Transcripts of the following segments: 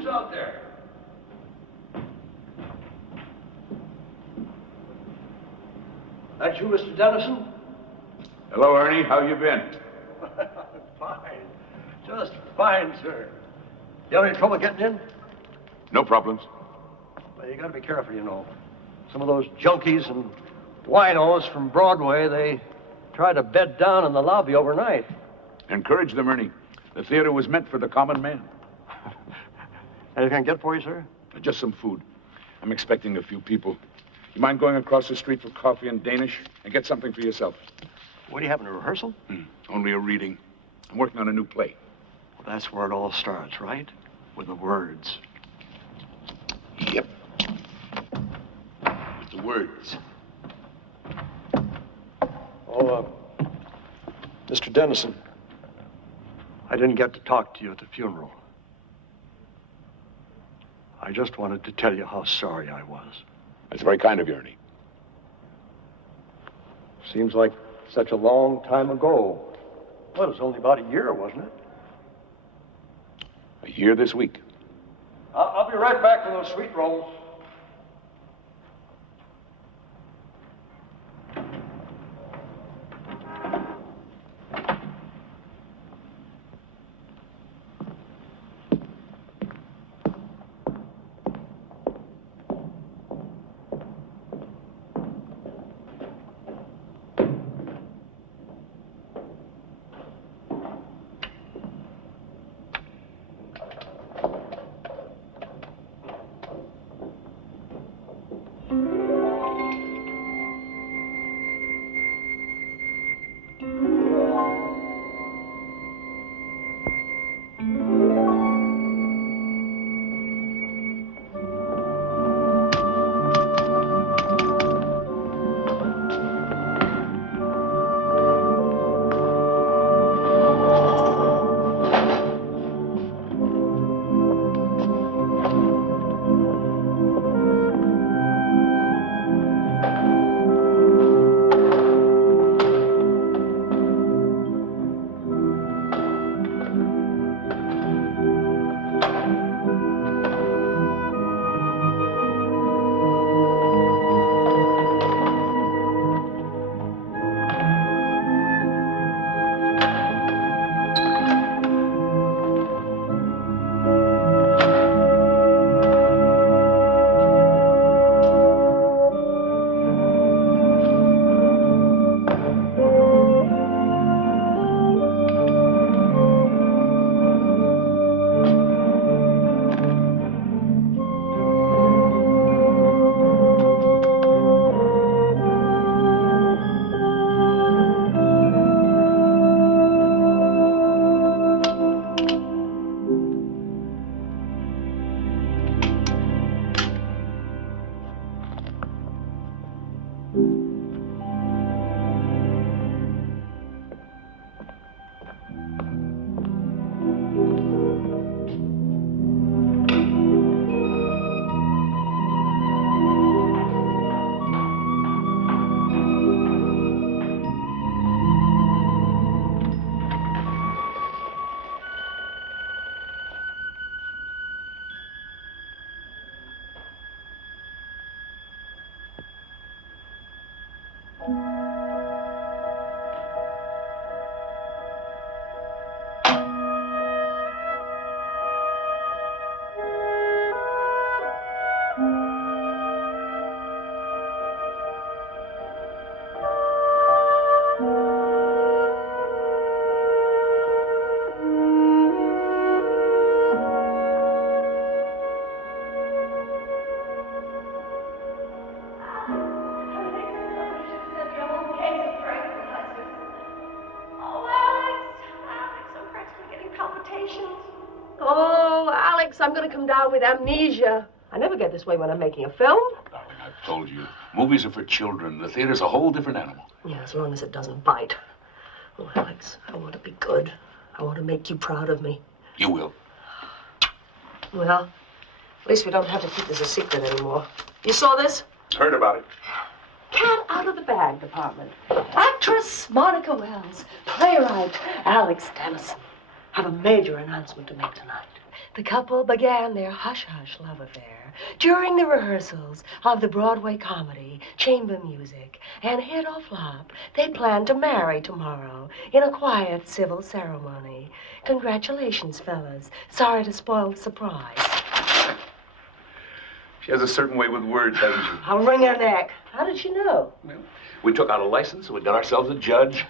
Who's out there? That you, Mr. Dennison? Hello, Ernie. How you been? Fine. Just fine, sir. You have any trouble getting in? No problems. Well, you gotta be careful, you know. Some of those junkies and winos from Broadway, they tried to bed down in the lobby overnight. Encourage them, Ernie. The theater was meant for the common man. Anything I can get for you, sir? Just some food. I'm expecting a few people. You mind going across the street for coffee and Danish and get something for yourself? What, are you having a rehearsal? Only a reading. I'm working on a new play. Well, that's where it all starts, right? With the words. Yep. With the words. Oh, Mr. Dennison, I didn't get to talk to you at the funeral. I just wanted to tell you how sorry I was. That's very kind of you, Ernie. Seems like such a long time ago. Well, it was only about a year, wasn't it? A year this week. I'll be right back with those sweet rolls. I'm going to come down with amnesia. I never get this way when I'm making a film. Darling, I've told you. Movies are for children. The theater's a whole different animal. Yeah, as long as it doesn't bite. Oh, Alex, I want to be good. I want to make you proud of me. You will. Well, at least we don't have to keep this a secret anymore. You saw this? Heard about it. Cat out of the bag department. Actress Monica Wells. Playwright Alex Dennison. have a major announcement to make tonight. The couple began their hush-hush love affair during the rehearsals of the Broadway comedy, Chamber Music, and hit or flop, they plan to marry tomorrow in a quiet civil ceremony. Congratulations, fellas. Sorry to spoil the surprise. She has a certain way with words, hasn't she? I'll wring her neck. How did she know? Well, we took out a license, and we got ourselves a judge,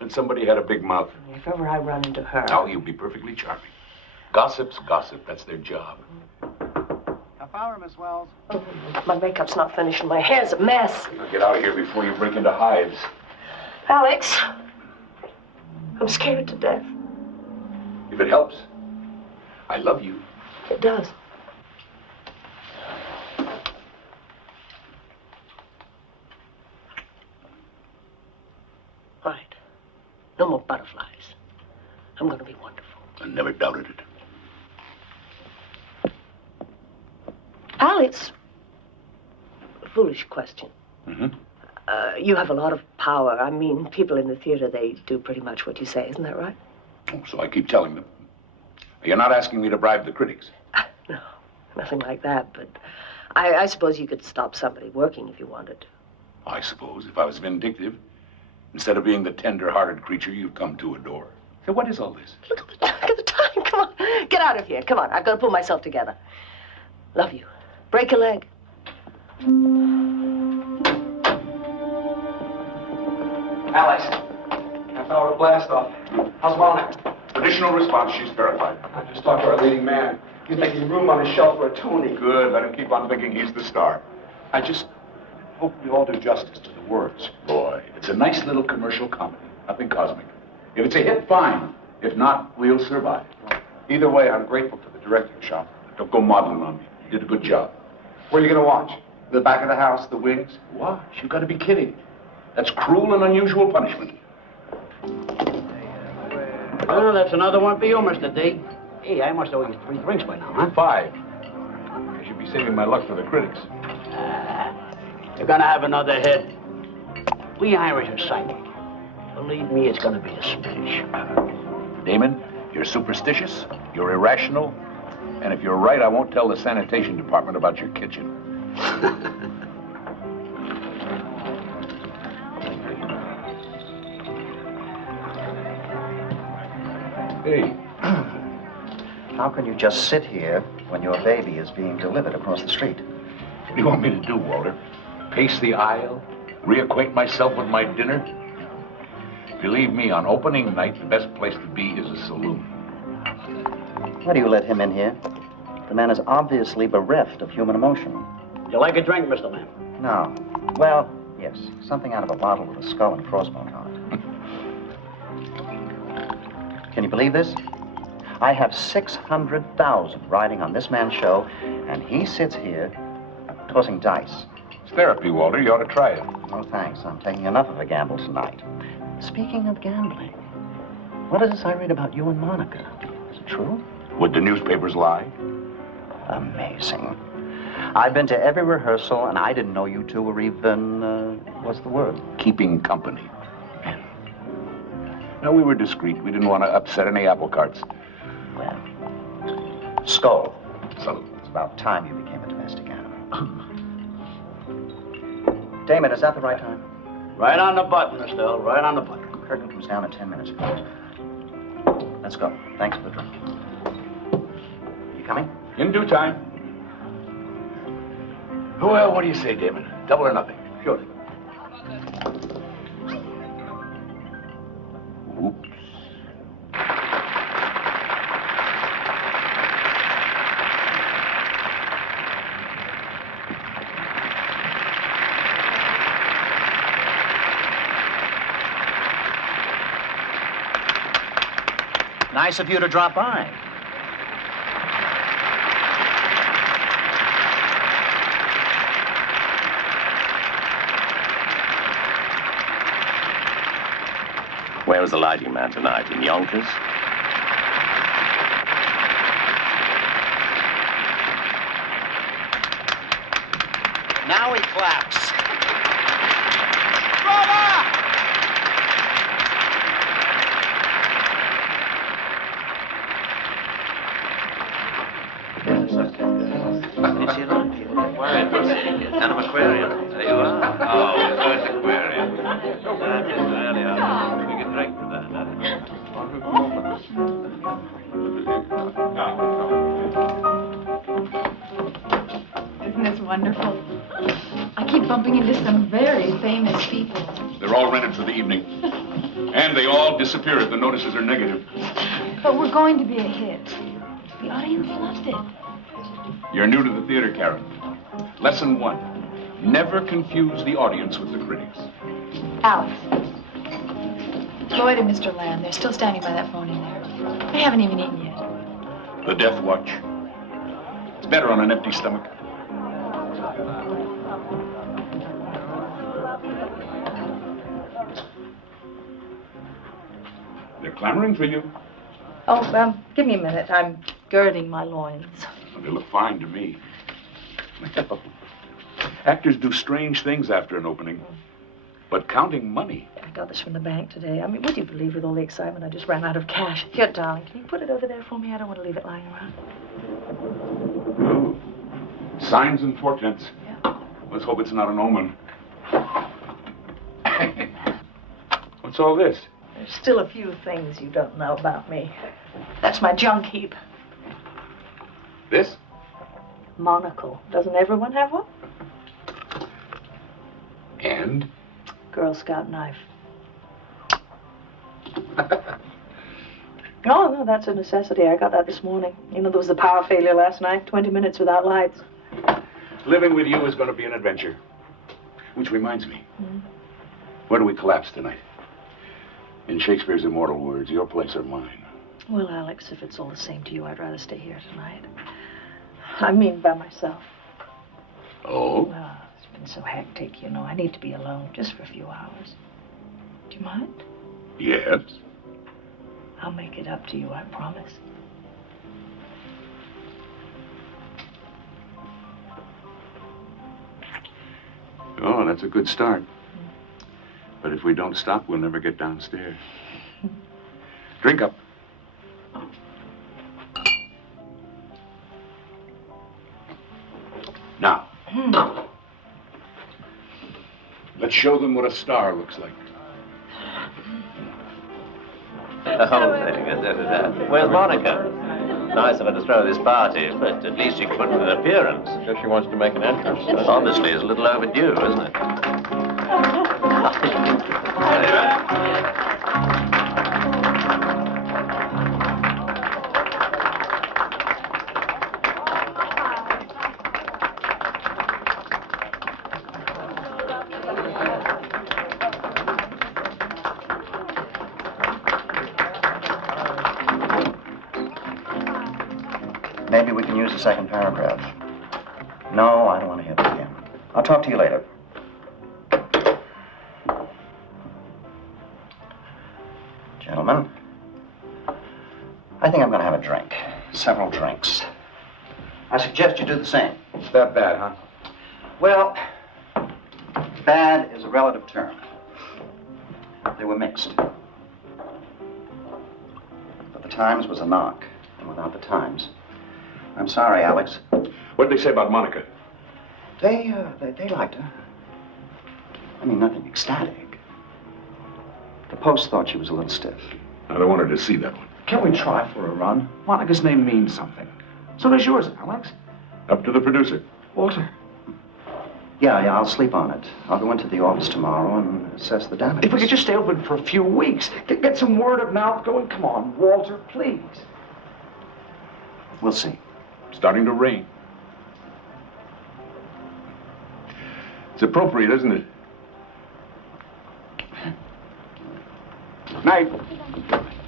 and somebody had a big mouth. If ever I run into her... Oh, you'll be perfectly charming. Gossip's gossip. That's their job. Half hour, Miss Wells. Oh, my makeup's not finished and my hair's a mess. Now get out of here before you break into hives. Alex, I'm scared to death. If it helps, I love you. It does. All right. No more butterflies. I'm going to be wonderful. I never doubted it. Alex, a foolish question. Mm-hmm. You have a lot of power. I mean, people in the theater, they do pretty much what you say. Isn't that right? Oh, so I keep telling them. You're not asking me to bribe the critics. No, nothing like that. But I suppose you could stop somebody working if you wanted. I suppose, if I was vindictive, instead of being the tender-hearted creature you've come to adore. So what is all this? Look at the time. Come on. Get out of here. Come on. I've got to pull myself together. Love you. Break a leg. Alex, half hour to blast off. How's Monica? Additional response, she's verified. I just talked to our leading man. He's making room on his shelf for a Tony. Good, let him keep on thinking he's the star. I just hope we all do justice to the words. Boy, it's a nice little commercial comedy. Nothing cosmic. If it's a hit, fine. If not, we'll survive. Either way, I'm grateful for the directing shop. Don't go modeling on me. You did a good job. Where are you going to watch? The back of the house, the wings? Watch, you gotta be kidding. That's cruel and unusual punishment. Oh, that's another one for you, Mr. D. Hey, I must owe you 3 drinks by now, huh? 5. I should be saving my luck for the critics. You're gonna have another hit. We Irish are psychic. Believe me, it's gonna be a smash. Damon, you're superstitious, you're irrational, and if you're right, I won't tell the sanitation department about your kitchen. Hey. How can you just sit here when your baby is being delivered across the street? What do you want me to do, Walter? Pace the aisle? Reacquaint myself with my dinner? Believe me, on opening night, the best place to be is a saloon. Why do you let him in here? The man is obviously bereft of human emotion. You like a drink, Mr. Lamb? No. Well, yes. Something out of a bottle with a skull and crossbones on it. Can you believe this? I have 600,000 riding on this man's show, and he sits here tossing dice. It's therapy, Walter. You ought to try it. Oh, thanks. I'm taking enough of a gamble tonight. Speaking of gambling, what is this I read about you and Monica? Is it true? Would the newspapers lie? Amazing. I've been to every rehearsal, and I didn't know you two were even, what's the word? Keeping company. No, we were discreet. We didn't want to upset any apple carts. Well, skull. Salute. It's about time you became a domestic animal. Damon, is that the right time? Right on the button, Mr. Earl. Right on the button. Curtain comes down in 10 minutes. Let's go. Thanks for the drink. You coming? In due time. Well, what do you say, Damon? Double or nothing? Sure. Oops. Nice of you to drop by. Where was the lighting man tonight? In Yonkers? Now he claps. Brother! An aquarium. There you are. Oh, first aquarium. That is really awesome. We can drink for that. Isn't this wonderful? I keep bumping into some very famous people. They're all rented for the evening. And they all disappear if the notices are negative. But we're going to be a hit. The audience loved it. You're new to the theater, Karen. Lesson 1. Never confuse the audience with the critics. Alex. Lloyd and Mr. Lamb, they're still standing by that phone in there. They haven't even eaten yet. The Death Watch. It's better on an empty stomach. They're clamoring for you. Oh, give me a minute. I'm girding my loins. Well, they look fine to me. Actors do strange things after an opening. But counting money. I got this from the bank today. I mean, would you believe with all the excitement I just ran out of cash? Here, darling, can you put it over there for me? I don't want to leave it lying around. Oh. Signs and portents. Yeah. Let's hope it's not an omen. What's all this? There's still a few things you don't know about me. That's my junk heap. This? Monocle. Doesn't everyone have one? And? Girl Scout knife. Oh, no, that's a necessity. I got that this morning. You know, there was a power failure last night. 20 minutes without lights. Living with you is going to be an adventure. Which reminds me. Where do we collapse tonight? In Shakespeare's immortal words, your place or mine? Well, Alex, if it's all the same to you, I'd rather stay here tonight. I mean, by myself. Oh? Well, it's been so hectic, you know. I need to be alone just for a few hours. Do you mind? Yes. I'll make it up to you, I promise. Oh, that's a good start. But if we don't stop, we'll never get downstairs. Drink up. Now, let's show them what a star looks like. The whole thing. Where's Monica? Nice of her to throw this party, but at least she could put in an appearance. Guess she wants to make an entrance. Honestly, it's a little overdue, isn't it? Maybe we can use the second paragraph. No, I don't want to hear that again. I'll talk to you later. Gentlemen, I think I'm going to have a drink. Several drinks. I suggest you do the same. It's that bad, huh? Well, bad is a relative term. They were mixed. But the Times was a knock, and without the Times... I'm sorry, Alex. What did they say about Monica? They liked her. I mean, nothing ecstatic. The Post thought she was a little stiff. I don't want her to see that one. Can't we try for a run? Monica's name means something. So does yours, Alex. Up to the producer. Walter. Yeah, I'll sleep on it. I'll go into the office tomorrow and assess the damages. If we could just stay open for a few weeks, get some word of mouth going. Come on, Walter, please. We'll see. Starting to rain. It's appropriate, isn't it? Night.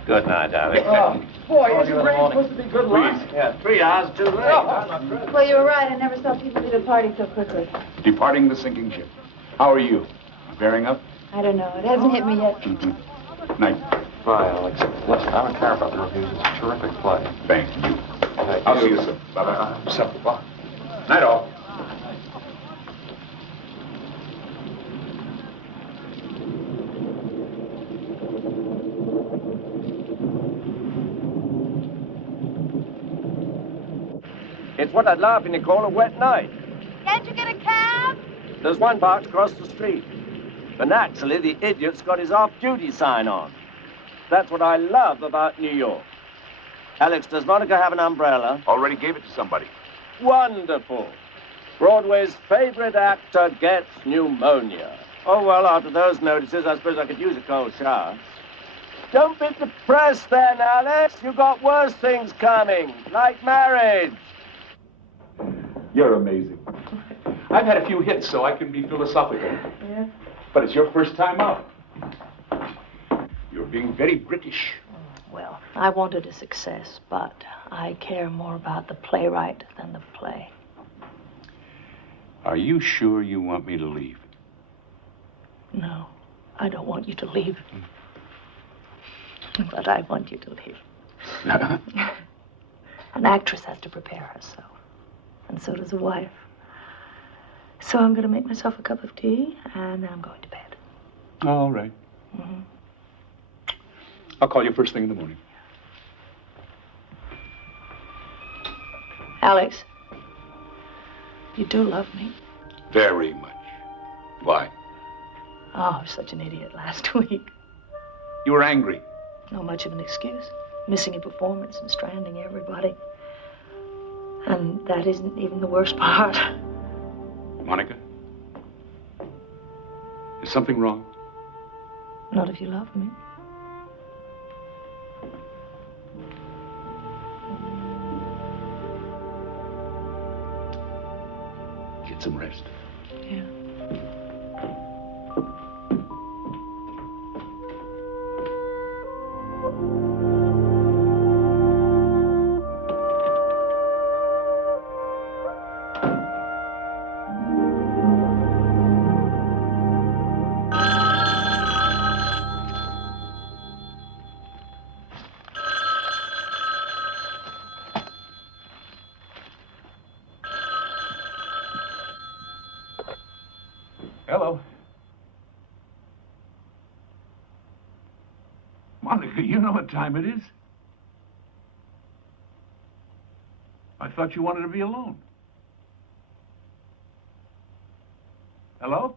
Good night, Alex. Oh, boy, isn't rain supposed to be good luck? Yeah, 3 hours too late. Well, you were right. I never saw people leave a party so quickly. Departing the sinking ship. How are you? Bearing up? I don't know. It hasn't hit me yet. Night. Bye, Alex. Listen, I don't care about the reviews. It's a terrific play. Thank you. I'll see you soon. Bye-bye. Supper. Bye. Night all. It's what I'd laughingly call a wet night. Can't you get a cab? There's one box across the street. But naturally, the idiot's got his off-duty sign on. That's what I love about New York. Alex, does Monica have an umbrella? Already gave it to somebody. Wonderful. Broadway's favorite actor gets pneumonia. Oh, well, after those notices, I suppose I could use a cold shower. Don't be depressed then, Alex. You've got worse things coming, like marriage. You're amazing. I've had a few hits, so I can be philosophical. Yeah? But it's your first time out. You're being very British. Well, I wanted a success, but I care more about the playwright than the play. Are you sure you want me to leave? No, I don't want you to leave. But I want you to leave. An actress has to prepare herself, and so does a wife. So I'm going to make myself a cup of tea, and then I'm going to bed. All right. Mm-hmm. I'll call you first thing in the morning. Alex, you do love me. Very much. Why? Oh, I was such an idiot last week. You were angry. Not much of an excuse. Missing a performance and stranding everybody. And that isn't even the worst part. Monica? Is something wrong? Not if you love me. Get some rest. Yeah. Hello. Monica, you know what time it is. I thought you wanted to be alone. Hello?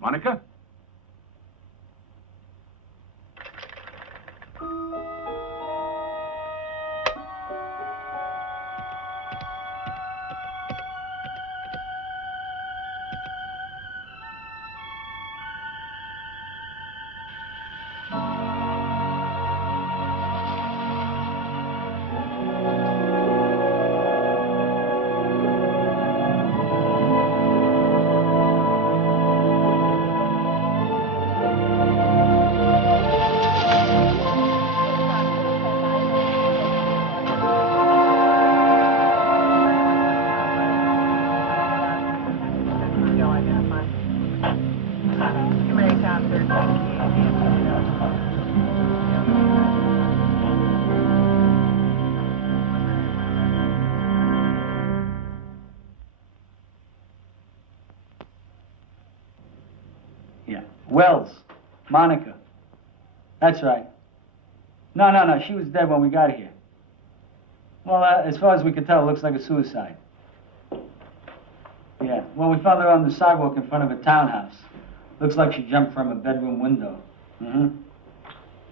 Monica? Wells. Monica. That's right. No. She was dead when we got here. Well, as far as we could tell, it looks like a suicide. Yeah. Well, we found her on the sidewalk in front of a townhouse. Looks like she jumped from a bedroom window. Mm-hmm.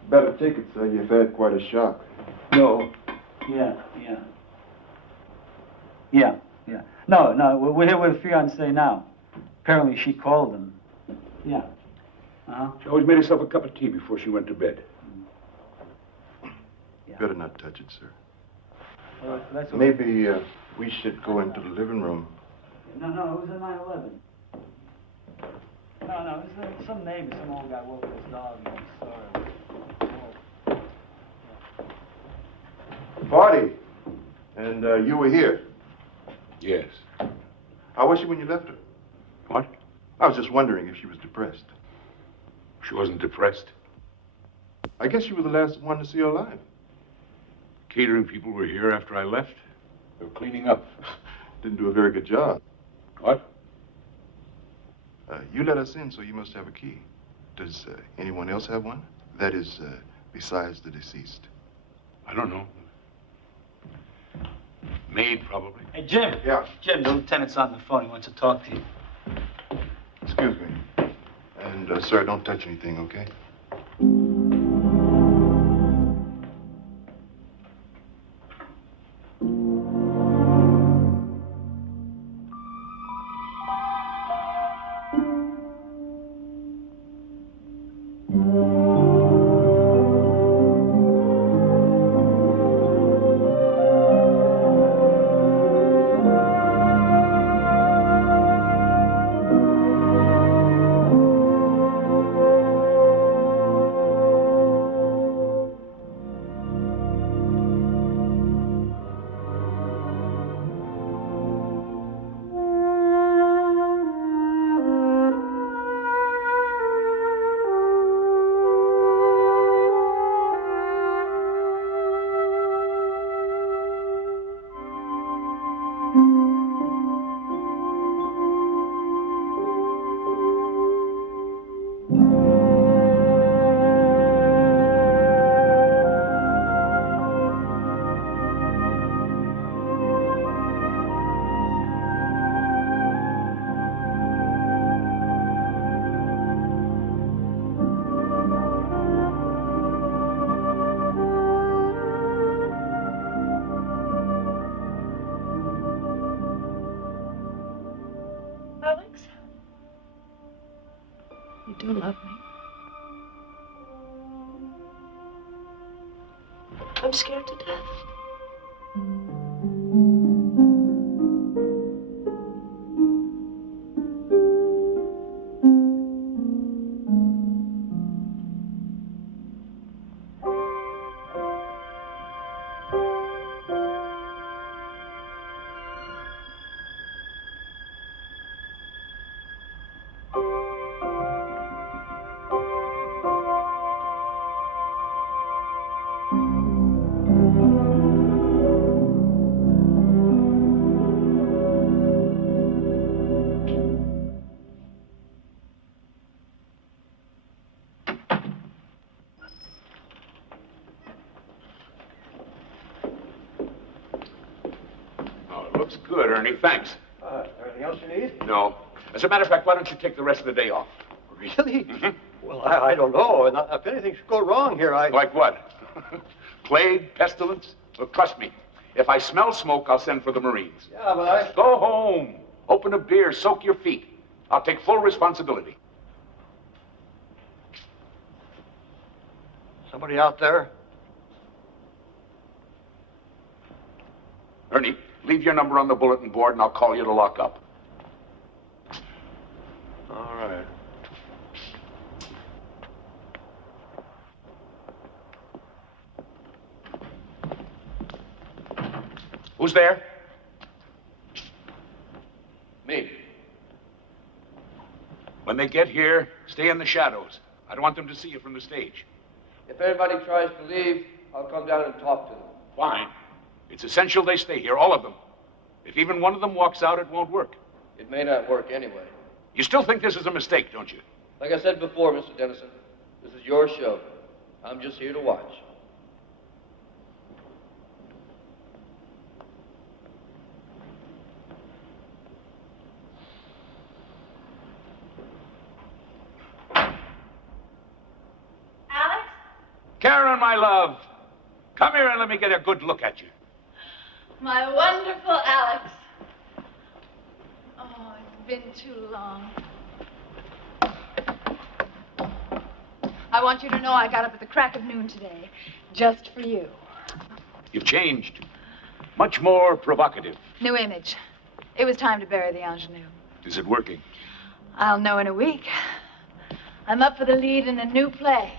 Better take it, sir. You've had quite a shock. No. Yeah. No, we're here with fiancée now. Apparently she called him. Yeah. Uh-huh. She always made herself a cup of tea before she went to bed. Yeah. Better not touch it, sir. All right, so that's Maybe we should go into the living room. No, it was a 9/11. No, it was some neighbor, some old guy woke up his dog and he saw her. Party. And you were here. Yes. How was she when you left her? What? I was just wondering if she was depressed. She wasn't depressed. I guess you were the last one to see her alive. Catering people were here after I left. They were cleaning up. Didn't do a very good job. What? You let us in, so you must have a key. Does anyone else have one? That is, besides the deceased. I don't know. Maid, probably. Hey, Jim. Yeah. Jim, the lieutenant's on the phone. He wants to talk to you. Excuse me. And, sir, don't touch anything, okay? Alex? You do love me. I'm scared to death. Looks good, Ernie. Thanks. Anything else you need? No. As a matter of fact, why don't you take the rest of the day off? Really? Well, I don't know. And if anything should go wrong here, Like what? Plague, pestilence? Look, trust me. If I smell smoke, I'll send for the Marines. Yeah, but Go home. Open a beer. Soak your feet. I'll take full responsibility. Somebody out there? Ernie, leave your number on the bulletin board and I'll call you to lock up. All right. Who's there? Me. When they get here, stay in the shadows. I don't want them to see you from the stage. If anybody tries to leave, I'll come down and talk to them. Fine. It's essential they stay here, all of them. If even one of them walks out, it won't work. It may not work anyway. You still think this is a mistake, don't you? Like I said before, Mr. Dennison, this is your show. I'm just here to watch. Alex? Karen, my love, come here and let me get a good look at you. My wonderful Alex. Oh, it's been too long. I want you to know I got up at the crack of noon today, just for you. You've changed. Much more provocative. New image. It was time to bury the ingenue. Is it working? I'll know in a week. I'm up for the lead in a new play.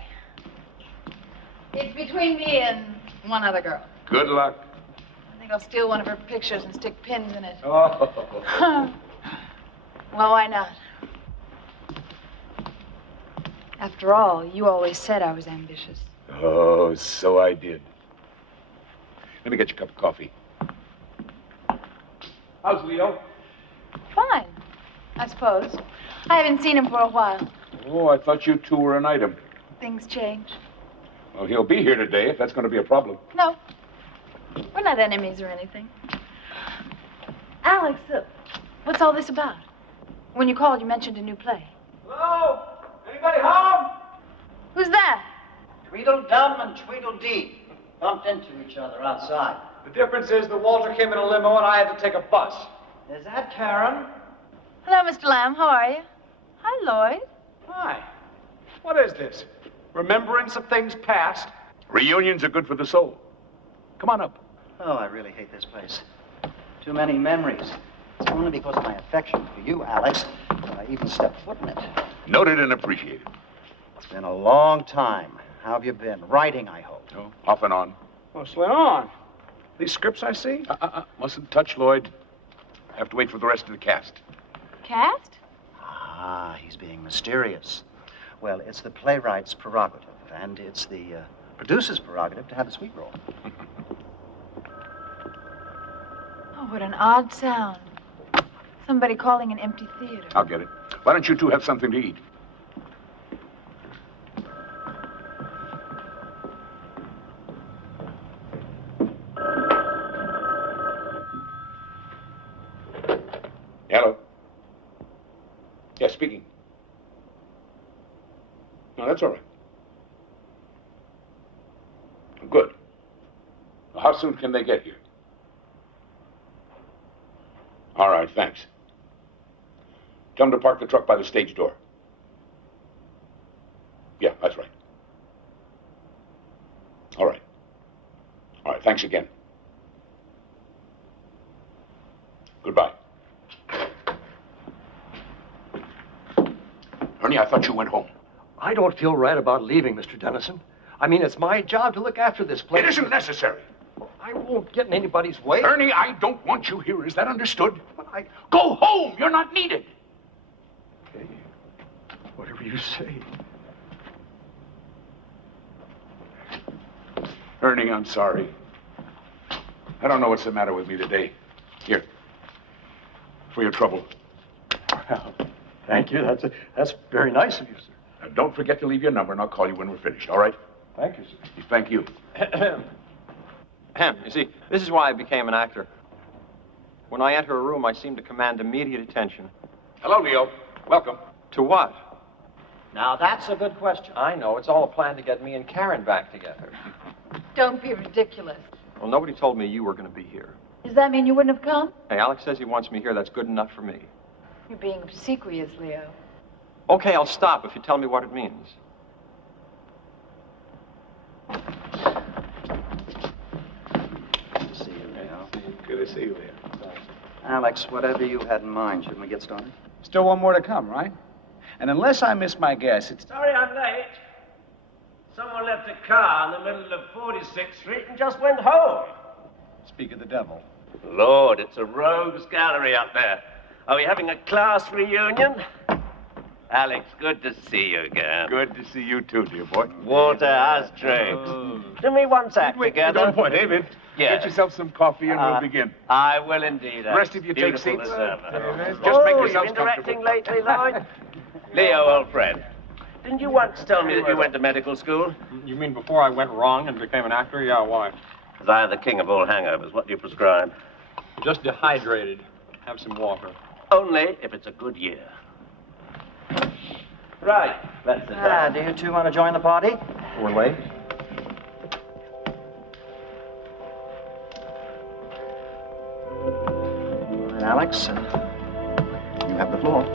It's between me and one other girl. Good luck. I think I'll steal one of her pictures and stick pins in it. Oh. Well, why not? After all, you always said I was ambitious. Oh, so I did. Let me get you a cup of coffee. How's Leo? Fine, I suppose. I haven't seen him for a while. Oh, I thought you two were an item. Things change. Well, he'll be here today if that's going to be a problem. No, we're not enemies or anything. Alex, what's all this about? When you called, you mentioned a new play. Hello? Anybody home? Who's that? Tweedledum and Tweedledee bumped into each other outside. The difference is that Walter came in a limo and I had to take a bus. Is that Karen? Hello, Mr. Lamb. How are you? Hi, Lloyd. Hi. What is this? Remembrance of things past? Reunions are good for the soul. Come on up. Oh, I really hate this place. Too many memories. It's only because of my affection for you, Alex, that I even stepped foot in it. Noted and appreciated. It's been a long time. How have you been? Writing, I hope. Oh, off and on. Mostly on. These scripts I see? Mustn't touch, Lloyd. Have to wait for the rest of the cast. Cast? Ah, he's being mysterious. Well, it's the playwright's prerogative, and it's the producer's prerogative to have the sweet roll. Oh, what an odd sound. Somebody calling an empty theater. I'll get it. Why don't you two have something to eat? Hello? Yes, speaking. No, that's all right. Good. How soon can they get here? All right, thanks. Tell them to park the truck by the stage door. Yeah, that's right. All right. All right, thanks again. Goodbye. Ernie, I thought you went home. I don't feel right about leaving, Mr. Dennison. I mean, it's my job to look after this place. It isn't necessary. I won't get in anybody's way. Ernie, I don't want you here. Is that understood? But Go home. You're not needed. Okay. Whatever you say. Ernie, I'm sorry. I don't know what's the matter with me today. Here. For your trouble. Well, thank you. That's very nice of you, sir. Now, don't forget to leave your number, and I'll call you when we're finished, all right? Thank you, sir. Thank you. You see, this is why I became an actor. When I enter a room, I seem to command immediate attention. Hello, Leo. Welcome. To what? Now, that's a good question. I know. It's all a plan to get me and Karen back together. Don't be ridiculous. Well, nobody told me you were going to be here. Does that mean you wouldn't have come? Hey, Alex says he wants me here. That's good enough for me. You're being obsequious, Leo. Okay, I'll stop if you tell me what it means. Good to see you, Leo. Good to see you, Leo. Alex, whatever you had in mind, shouldn't we get started? Still one more to come, right? And unless I miss my guess, it's... Sorry I'm late. Someone left a car in the middle of 46th Street and just went home. Speak of the devil. Lord, it's a rogues gallery up there. Are we having a class reunion? Alex, good to see you again. Good to see you too, dear boy. Walter, how's drinks? Do me one act together. Don't point, David. Yeah. Get yourself some coffee and we'll begin. I will indeed. The rest of you take seats. Just Oh, make you've yourselves been directing comfortable. lately, Lloyd? Leo, old friend, didn't you once tell me that you went to medical school? You mean before I went wrong and became an actor? Yeah, why? Because I am the king of all hangovers. What do you prescribe? Just dehydrated. Have some water. Only if it's a good year. Right, let's sit down. Do you two want to join the party? We're late. All right, Alex, you have the floor.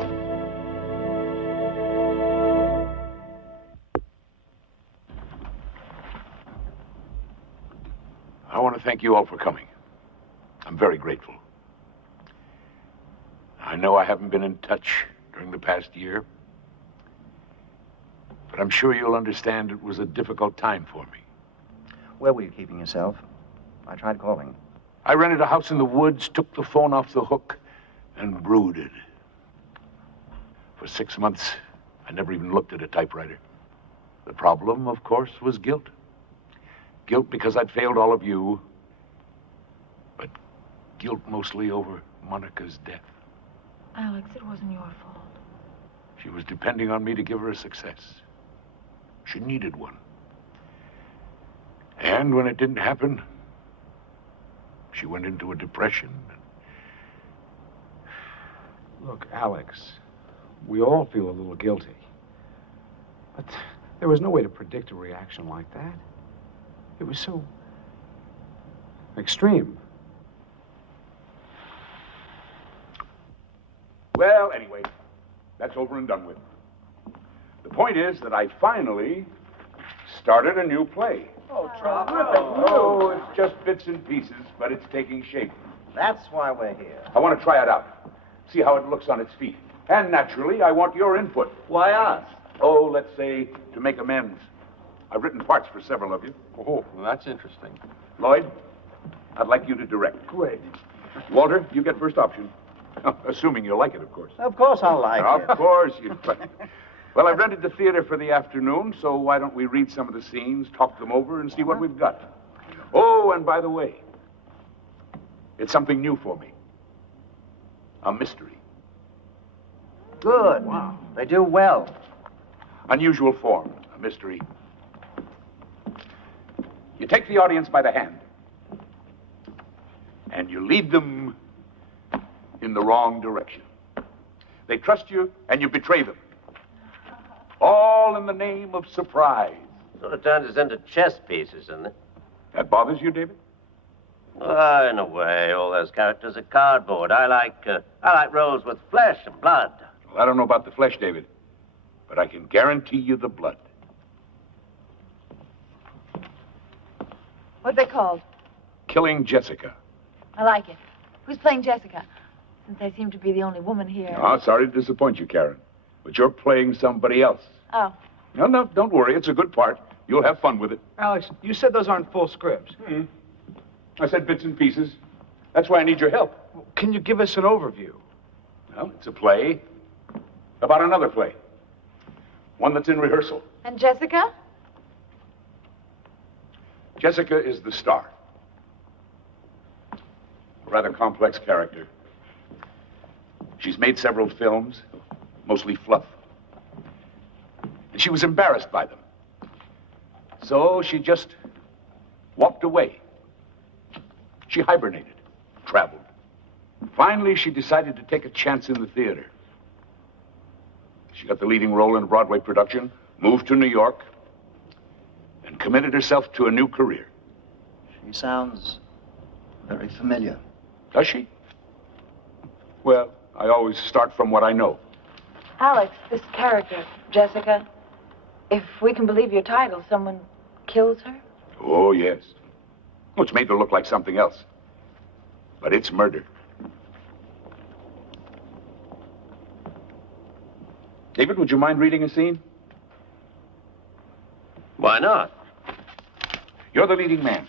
I want to thank you all for coming. I'm very grateful. I know I haven't been in touch during the past year, but I'm sure you'll understand it was a difficult time for me. Where were you keeping yourself? I tried calling. I rented a house in the woods, took the phone off the hook, and brooded. For 6 months, I never even looked at a typewriter. The problem, of course, was guilt. Guilt because I'd failed all of you, but guilt mostly over Monica's death. Alex, it wasn't your fault. She was depending on me to give her a success. She needed one. And when it didn't happen, she went into a depression. Look, Alex, we all feel a little guilty. But there was no way to predict a reaction like that. It was so extreme. Well, anyway, that's over and done with. The point is that I finally started a new play. Oh, Trot. Oh, it's just bits and pieces, but it's taking shape. That's why we're here. I want to try it out, see how it looks on its feet. And naturally, I want your input. Why us? Oh, let's say to make amends. I've written parts for several of you. Oh, well, that's interesting. Lloyd, I'd like you to direct. Great. Walter, you get first option. Assuming you'll like it, of course. Of course I'll like it. Of course you will. Well, I've rented the theater for the afternoon, so why don't we read some of the scenes, talk them over, and see what we've got. Oh, and by the way, it's something new for me. A mystery. Good. Wow. They do well. Unusual form, a mystery. You take the audience by the hand, and you lead them in the wrong direction. They trust you, and you betray them. All in the name of surprise. Sort of turns us into chess pieces, doesn't it? That bothers you, David? Oh, in a way, all those characters are cardboard. I like roles with flesh and blood. Well, I don't know about the flesh, David, but I can guarantee you the blood. What are they called? Killing Jessica. I like it. Who's playing Jessica? Since I seem to be the only woman here. Oh, sorry to disappoint you, Karen, but you're playing somebody else. Oh. No, don't worry. It's a good part. You'll have fun with it. Alex, you said those aren't full scripts. I said bits and pieces. That's why I need your help. Can you give us an overview? Well, it's a play about another play. One that's in rehearsal. And Jessica? Jessica is the star. A rather complex character. She's made several films, mostly fluff. And she was embarrassed by them. So she just walked away. She hibernated, traveled. Finally, she decided to take a chance in the theater. She got the leading role in a Broadway production, moved to New York, and committed herself to a new career. She sounds very familiar. Does she? Well, I always start from what I know. Alex, this character, Jessica, if we can believe your title, someone kills her? Oh, yes. Well, it's made to look like something else. But it's murder. David, would you mind reading a scene? Why not? You're the leading man.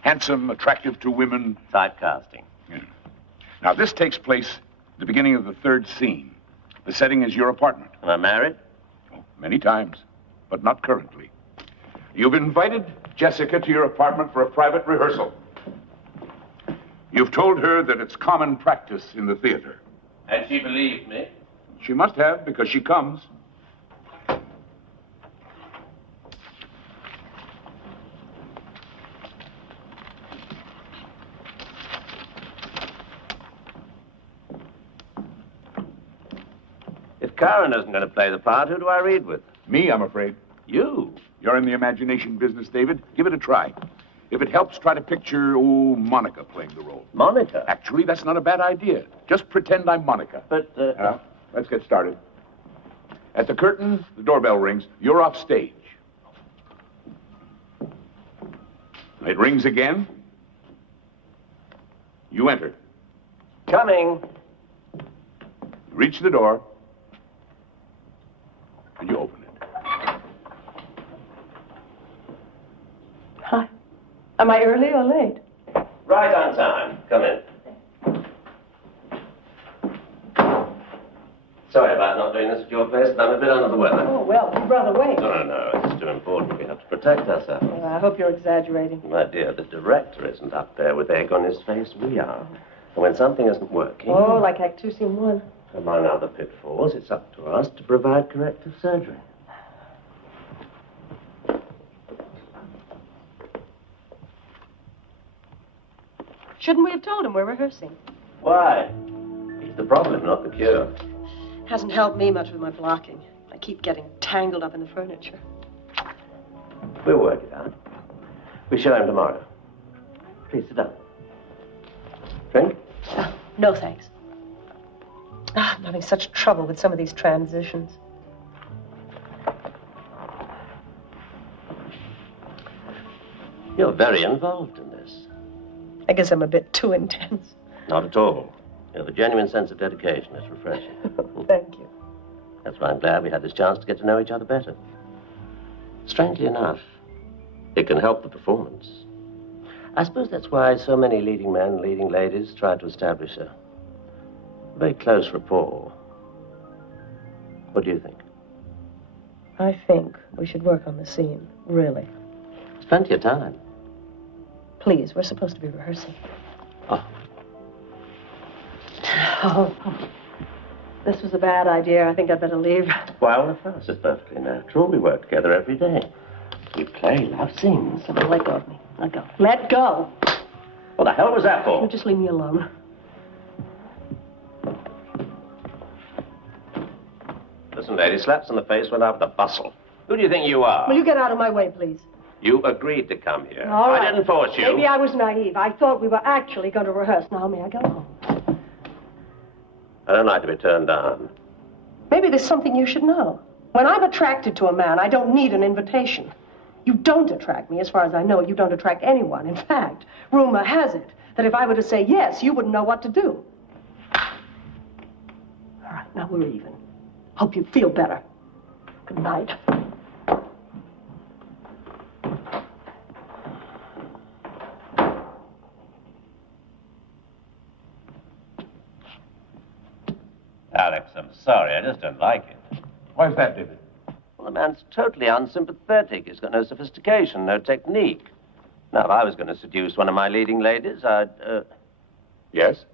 Handsome, attractive to women. Typecasting. Yeah. Now, this takes place at the beginning of the third scene. The setting is your apartment. Am I married? Oh, many times, but not currently. You've invited Jessica to your apartment for a private rehearsal. You've told her that it's common practice in the theater. And she believed me? She must have, because she comes. If Karen isn't going to play the part, who do I read with? Me, I'm afraid. You? You're in the imagination business, David. Give it a try. If it helps, try to picture, Monica playing the role. Monica? Actually, that's not a bad idea. Just pretend I'm Monica. But, let's get started. At the curtain, the doorbell rings. You're off stage. It rings again. You enter. Coming. You reach the door, and you open it. Hi. Am I early or late? Right on time. Come in. Sorry about not doing this at your place, but I'm a bit under the weather. Oh, well, you brother, wait. No, it's too important. We have to protect ourselves. Well, I hope you're exaggerating. My dear, the director isn't up there with egg on his face. We are. And when something isn't working... Oh, like Act 2, Scene 1. Among other pitfalls, it's up to us to provide corrective surgery. Shouldn't we have told him we're rehearsing? Why? He's the problem, not the cure. Hasn't helped me much with my blocking. I keep getting tangled up in the furniture. We'll work it out. We show him tomorrow. Please sit down. Drink? No, thanks. I'm having such trouble with some of these transitions. You're very involved in this. I guess I'm a bit too intense. Not at all. You have a genuine sense of dedication. It's refreshing. Thank you. That's why I'm glad we had this chance to get to know each other better. Strangely enough, it can help the performance. I suppose that's why so many leading men and leading ladies try to establish a very close rapport. What do you think? I think we should work on the scene, really. There's plenty of time. Please, we're supposed to be rehearsing. Oh. Oh, this was a bad idea. I think I'd better leave. Why, all of us is perfectly natural. We work together every day. We play love scenes. So let go of me. Let go. Let go. What the hell was that for? You just leave me alone. Listen, lady, slaps in the face went out with a bustle. Who do you think you are? Will you get out of my way, please? You agreed to come here. All right. I didn't force you. Maybe I was naive. I thought we were actually going to rehearse. Now, may I go home? I don't like to be turned down. Maybe there's something you should know. When I'm attracted to a man, I don't need an invitation. You don't attract me. As far as I know, you don't attract anyone. In fact, rumor has it that if I were to say yes, you wouldn't know what to do. All right, now we're even. Hope you feel better. Good night. Alex, I'm sorry. I just don't like it. Why's that, David? Well, the man's totally unsympathetic. He's got no sophistication, no technique. Now, if I was going to seduce one of my leading ladies, I'd, Yes?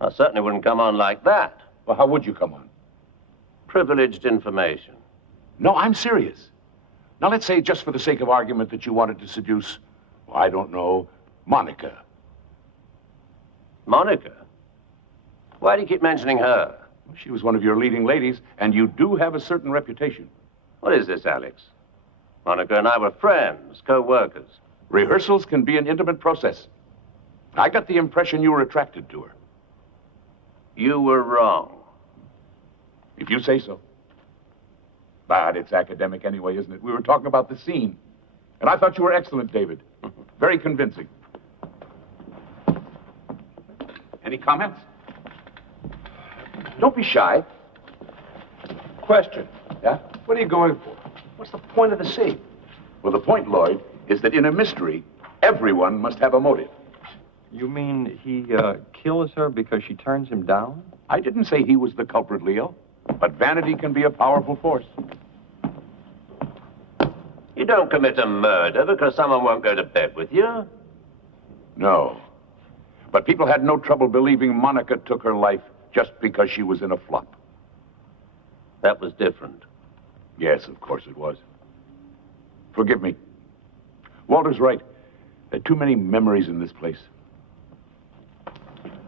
I certainly wouldn't come on like that. Well, how would you come on? Privileged information. No, I'm serious. Now, let's say, just for the sake of argument, that you wanted to seduce, well, I don't know, Monica. Monica? Why do you keep mentioning her? Well, she was one of your leading ladies, and you do have a certain reputation. What is this, Alex? Monica and I were friends, co-workers. Rehearsals can be an intimate process. I got the impression you were attracted to her. You were wrong. If you say so. But it's academic anyway, isn't it? We were talking about the scene. And I thought you were excellent, David. Very convincing. Any comments? Don't be shy. Question. Yeah? What are you going for? What's the point of the scene? Well, the point, Lloyd, is that in a mystery, everyone must have a motive. You mean he kills her because she turns him down? I didn't say he was the culprit, Leo. But vanity can be a powerful force. You don't commit a murder because someone won't go to bed with you. No. But people had no trouble believing Monica took her life just because she was in a flop. That was different. Yes, of course it was. Forgive me. Walter's right. There are too many memories in this place.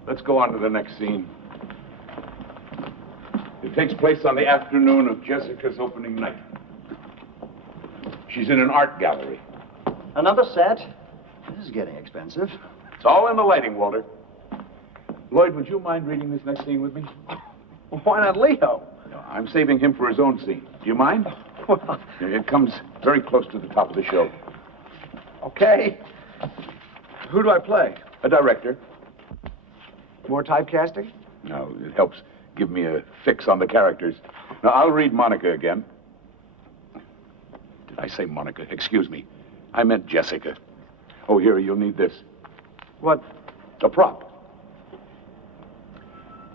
Let's go on to the next scene. It takes place on the afternoon of Jessica's opening night. She's in an art gallery. Another set? This is getting expensive. It's all in the lighting, Walter. Lloyd, would you mind reading this next scene with me? Why not Leo? No, I'm saving him for his own scene. Do you mind? Well, It comes very close to the top of the show. okay. Who do I play? A director. More typecasting? No, it helps give me a fix on the characters. Now, I'll read Monica again. Did I say Monica? Excuse me. I meant Jessica. Oh, here, you'll need this. What? A prop.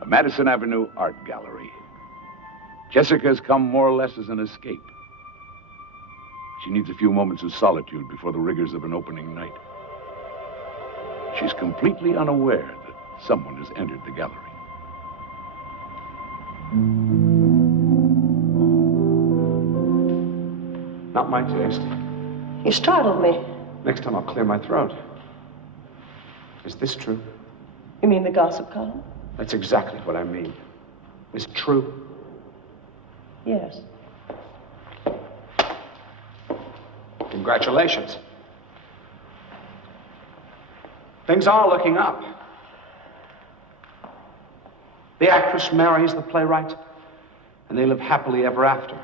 A Madison Avenue art gallery. Jessica's come more or less as an escape. She needs a few moments of solitude before the rigors of an opening night. She's completely unaware that someone has entered the gallery. Not my taste. You startled me. Next time I'll clear my throat. Is this true? You mean the gossip column? That's exactly what I mean. Is it true? Yes. Congratulations. Things are looking up. The actress marries the playwright, and they live happily ever after.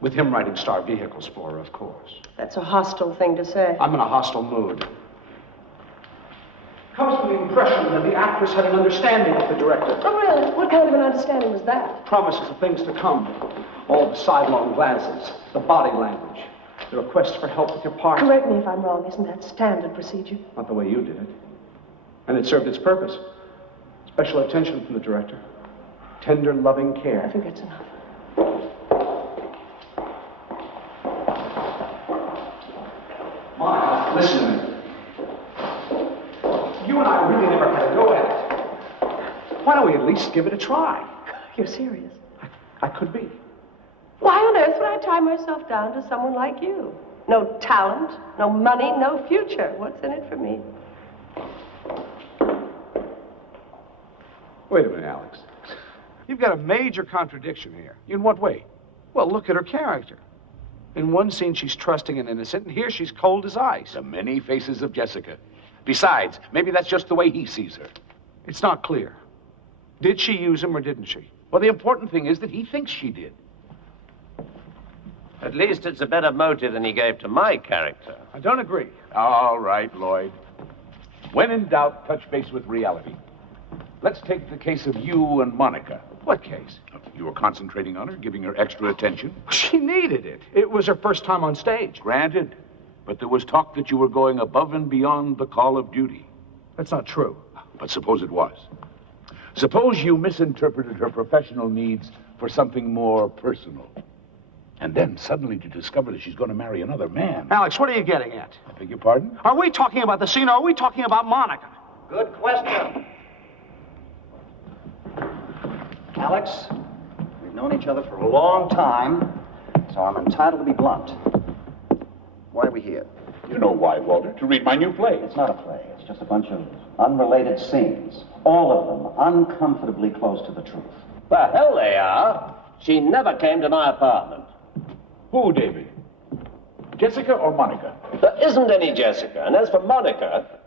With him writing star vehicles for her, of course. That's a hostile thing to say. I'm in a hostile mood. Comes from the impression that the actress had an understanding with the director. Oh, really? What kind of an understanding was that? Promises of things to come. All the sidelong glances, the body language, the request for help with your part. Correct me if I'm wrong. Isn't that standard procedure? Not the way you did it. And it served its purpose. Special attention from the director. Tender, loving care. I think that's enough. Monica, listen to me. You and I really never had a go at it. Why don't we at least give it a try? You're serious? I could be. Why on earth would I tie myself down to someone like you? No talent, no money, no future. What's in it for me? Wait a minute, Alex. You've got a major contradiction here. In what way? Well, look at her character. In one scene, she's trusting and innocent, and here she's cold as ice. The many faces of Jessica. Besides, maybe that's just the way he sees her. It's not clear. Did she use him or didn't she? Well, the important thing is that he thinks she did. At least it's a better motive than he gave to my character. I don't agree. All right, Lloyd. When in doubt, touch base with reality. Let's take the case of you and Monica. What case? You were concentrating on her, giving her extra attention. She needed it. It was her first time on stage. Granted. But there was talk that you were going above and beyond the call of duty. That's not true. But suppose it was. Suppose you misinterpreted her professional needs for something more personal. And then suddenly to discover that she's going to marry another man. Alex, what are you getting at? I beg your pardon? Are we talking about the scene or are we talking about Monica? Good question. Alex, we've known each other for a long time, so I'm entitled to be blunt. Why are we here? You know why, Walter. To read my new play. It's not a play. It's just a bunch of unrelated scenes. All of them uncomfortably close to the truth. The hell they are. She never came to my apartment. Who, David? Jessica or Monica? There isn't any Jessica. And as for Monica...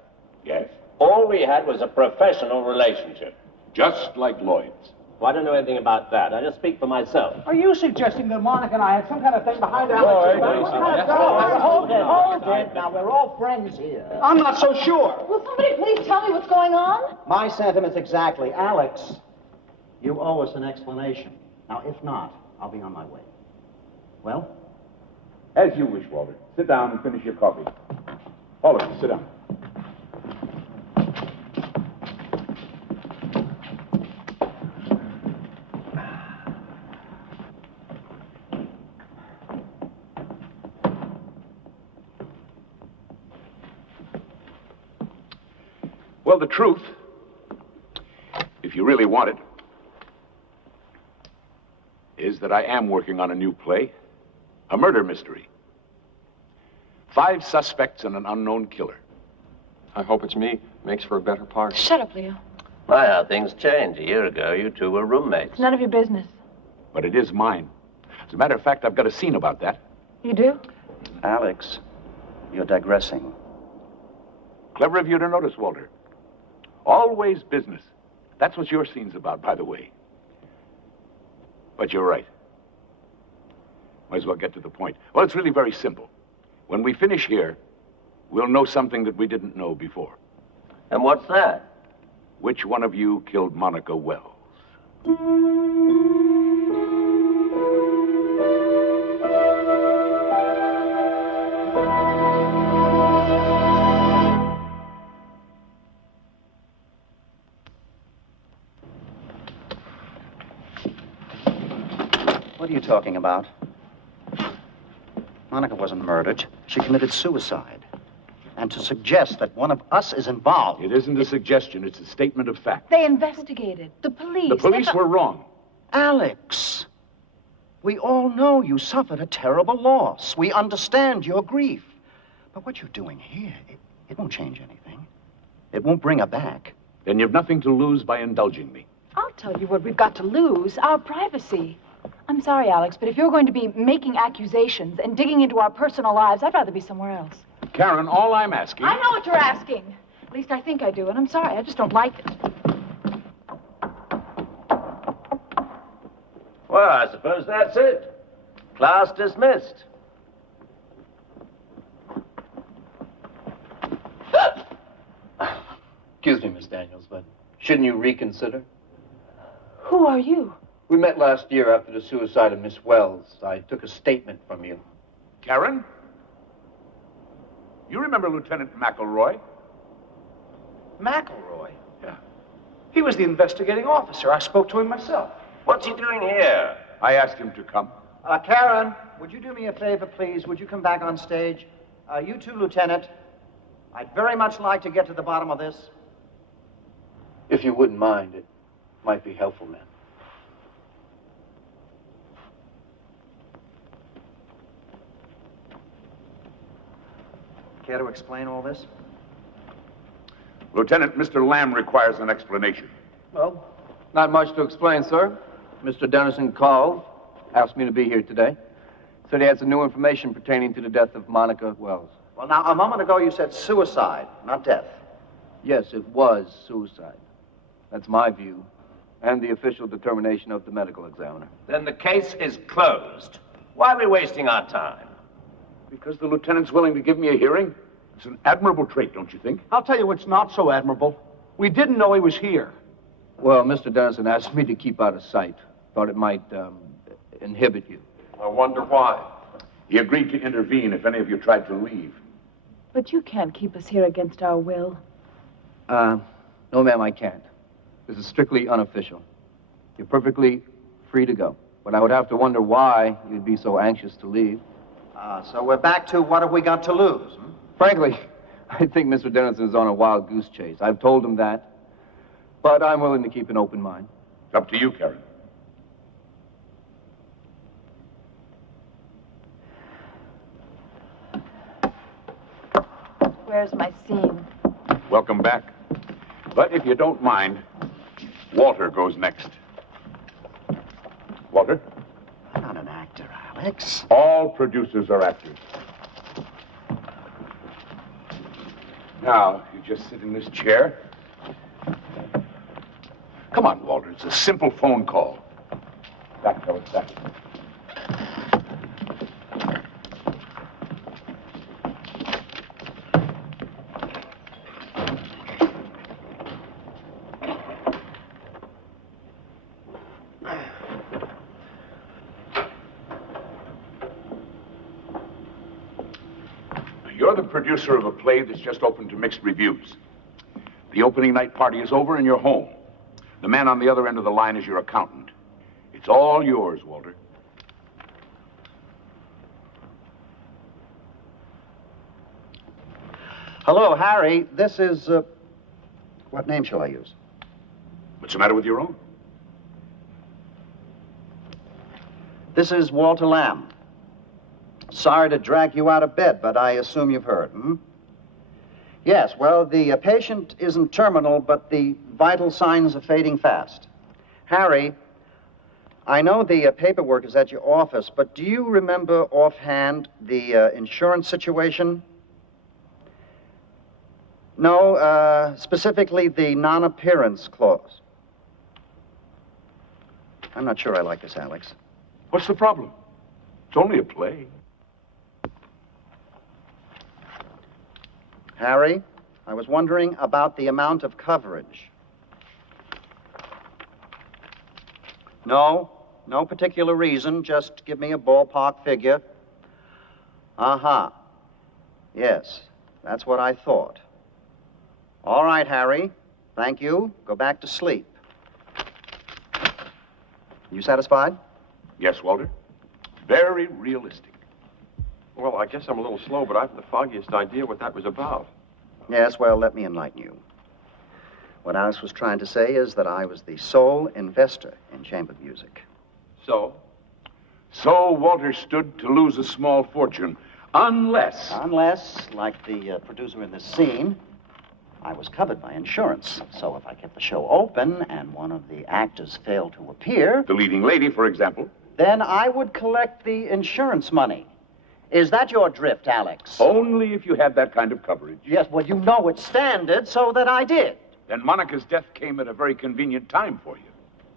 Yes? All we had was a professional relationship. Just like Lloyd's. Well, I don't know anything about that. I just speak for myself. Are you suggesting that Monica and I had some kind of thing behind our Hold it. Now, we're all friends here. I'm not so sure. Will somebody please tell me what's going on? My sentiments exactly. Alex, you owe us an explanation. Now, if not, I'll be on my way. Well? As you wish, Walter. Sit down and finish your coffee. All of you, sit down. Well, the truth, if you really want it, is that I am working on a new play, a murder mystery. 5 suspects and an unknown killer. I hope it's me. Makes for a better part. Shut up, Leo. My, how things changed. A year ago, you two were roommates. It's none of your business. But it is mine. As a matter of fact, I've got a scene about that. You do? Alex, you're digressing. Clever of you to notice, Walter. Always business. That's what your scene's about, by the way. But you're right. Might as well get to the point. Well, it's really very simple. When we finish here, we'll know something that we didn't know before. And what's that? Which one of you killed Monica Wells? What are you talking about? Monica wasn't murdered. She committed suicide. And to suggest that one of us is involved... It isn't a suggestion. It's a statement of fact. They investigated. The police. The police were wrong. Alex, we all know you suffered a terrible loss. We understand your grief. But what you're doing here, it won't change anything. It won't bring her back. Then you've nothing to lose by indulging me. I'll tell you what we've got to lose, our privacy. I'm sorry, Alex, but if you're going to be making accusations and digging into our personal lives, I'd rather be somewhere else. Karen, all I'm asking... I know what you're asking. At least I think I do, and I'm sorry, I just don't like it. Well, I suppose that's it. Class dismissed. Excuse me, Miss Daniels, but shouldn't you reconsider? Who are you? We met last year after the suicide of Miss Wells. I took a statement from you. Karen? You remember Lieutenant McElroy? McElroy? Yeah. He was the investigating officer. I spoke to him myself. What's he doing here? I asked him to come. Karen, would you do me a favor, please? Would you come back on stage? You too, Lieutenant. I'd very much like to get to the bottom of this. If you wouldn't mind, it might be helpful, ma'am. Care to explain all this? Lieutenant, Mr. Lamb requires an explanation. Well, not much to explain, sir. Mr. Dennison called, asked me to be here today. Said he had some new information pertaining to the death of Monica Wells. Well, now, a moment ago you said suicide, not death. Yes, it was suicide. That's my view, and the official determination of the medical examiner. Then the case is closed. Why are we wasting our time? Because the lieutenant's willing to give me a hearing? It's an admirable trait, don't you think? I'll tell you what's not so admirable. We didn't know he was here. Well, Mr. Dennison asked me to keep out of sight. Thought it might inhibit you. I wonder why. He agreed to intervene if any of you tried to leave. But you can't keep us here against our will. No, ma'am, I can't. This is strictly unofficial. You're perfectly free to go. But I would have to wonder why you'd be so anxious to leave. So we're back to what have we got to lose? Frankly, I think Mr. Dennison is on a wild goose chase. I've told him that. But I'm willing to keep an open mind. It's up to you, Karen. Where's my scene? Welcome back. But if you don't mind, Walter goes next. Walter? I'm not an actor, Alex. All producers are actors. Now, you just sit in this chair. Come on, Walter. It's a simple phone call. Back, fellas, back. You're the producer of a play that's just opened to mixed reviews. The opening night party is over and you're home. The man on the other end of the line is your accountant. It's all yours, Walter. Hello, Harry. This is, what name shall I use? What's the matter with your own? This is Walter Lamb. Sorry to drag you out of bed, but I assume you've heard, Yes, well, the patient isn't terminal, but the vital signs are fading fast. Harry, I know the paperwork is at your office, but do you remember offhand the insurance situation? No, specifically the non-appearance clause. I'm not sure I like this, Alex. What's the problem? It's only a play. Harry, I was wondering about the amount of coverage. No particular reason. Just give me a ballpark figure. Uh-huh. Yes, that's what I thought. All right, Harry. Thank you. Go back to sleep. You satisfied? Yes, Walter. Very realistic. Well, I guess I'm a little slow, but I haven't the foggiest idea what that was about. Yes, well, let me enlighten you. What Alice was trying to say is that I was the sole investor in chamber music. So? So Walter stood to lose a small fortune, unless... Unless, like the producer in this scene, I was covered by insurance. So if I kept the show open and one of the actors failed to appear... The leading lady, for example. Then I would collect the insurance money. Is that your drift, Alex? Only if you had that kind of coverage. Yes, well, you know it's standard, so that I did. Then Monica's death came at a very convenient time for you.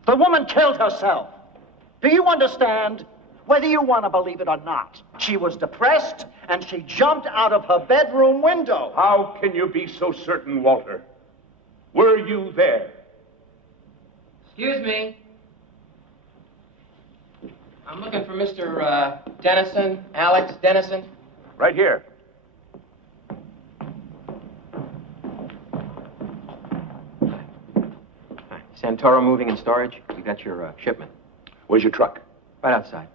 The woman killed herself. Do you understand? Whether you want to believe it or not, she was depressed, and she jumped out of her bedroom window. How can you be so certain, Walter? Were you there? Excuse me. I'm looking for Mr. Dennison, Alex Dennison. Right here. Santoro Moving and Storage. You got your shipment. Where's your truck? Right outside.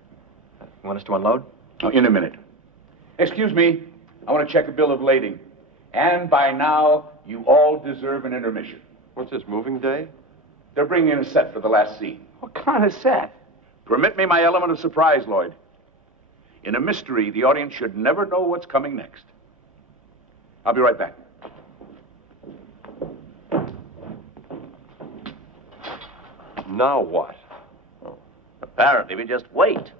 You want us to unload? Oh, in a minute. Excuse me. I want to check a bill of lading. And by now, you all deserve an intermission. What's this, moving day? They're bringing in a set for the last scene. What kind of set? Permit me my element of surprise, Lloyd. In a mystery, the audience should never know what's coming next. I'll be right back. Now what? Apparently, we just wait.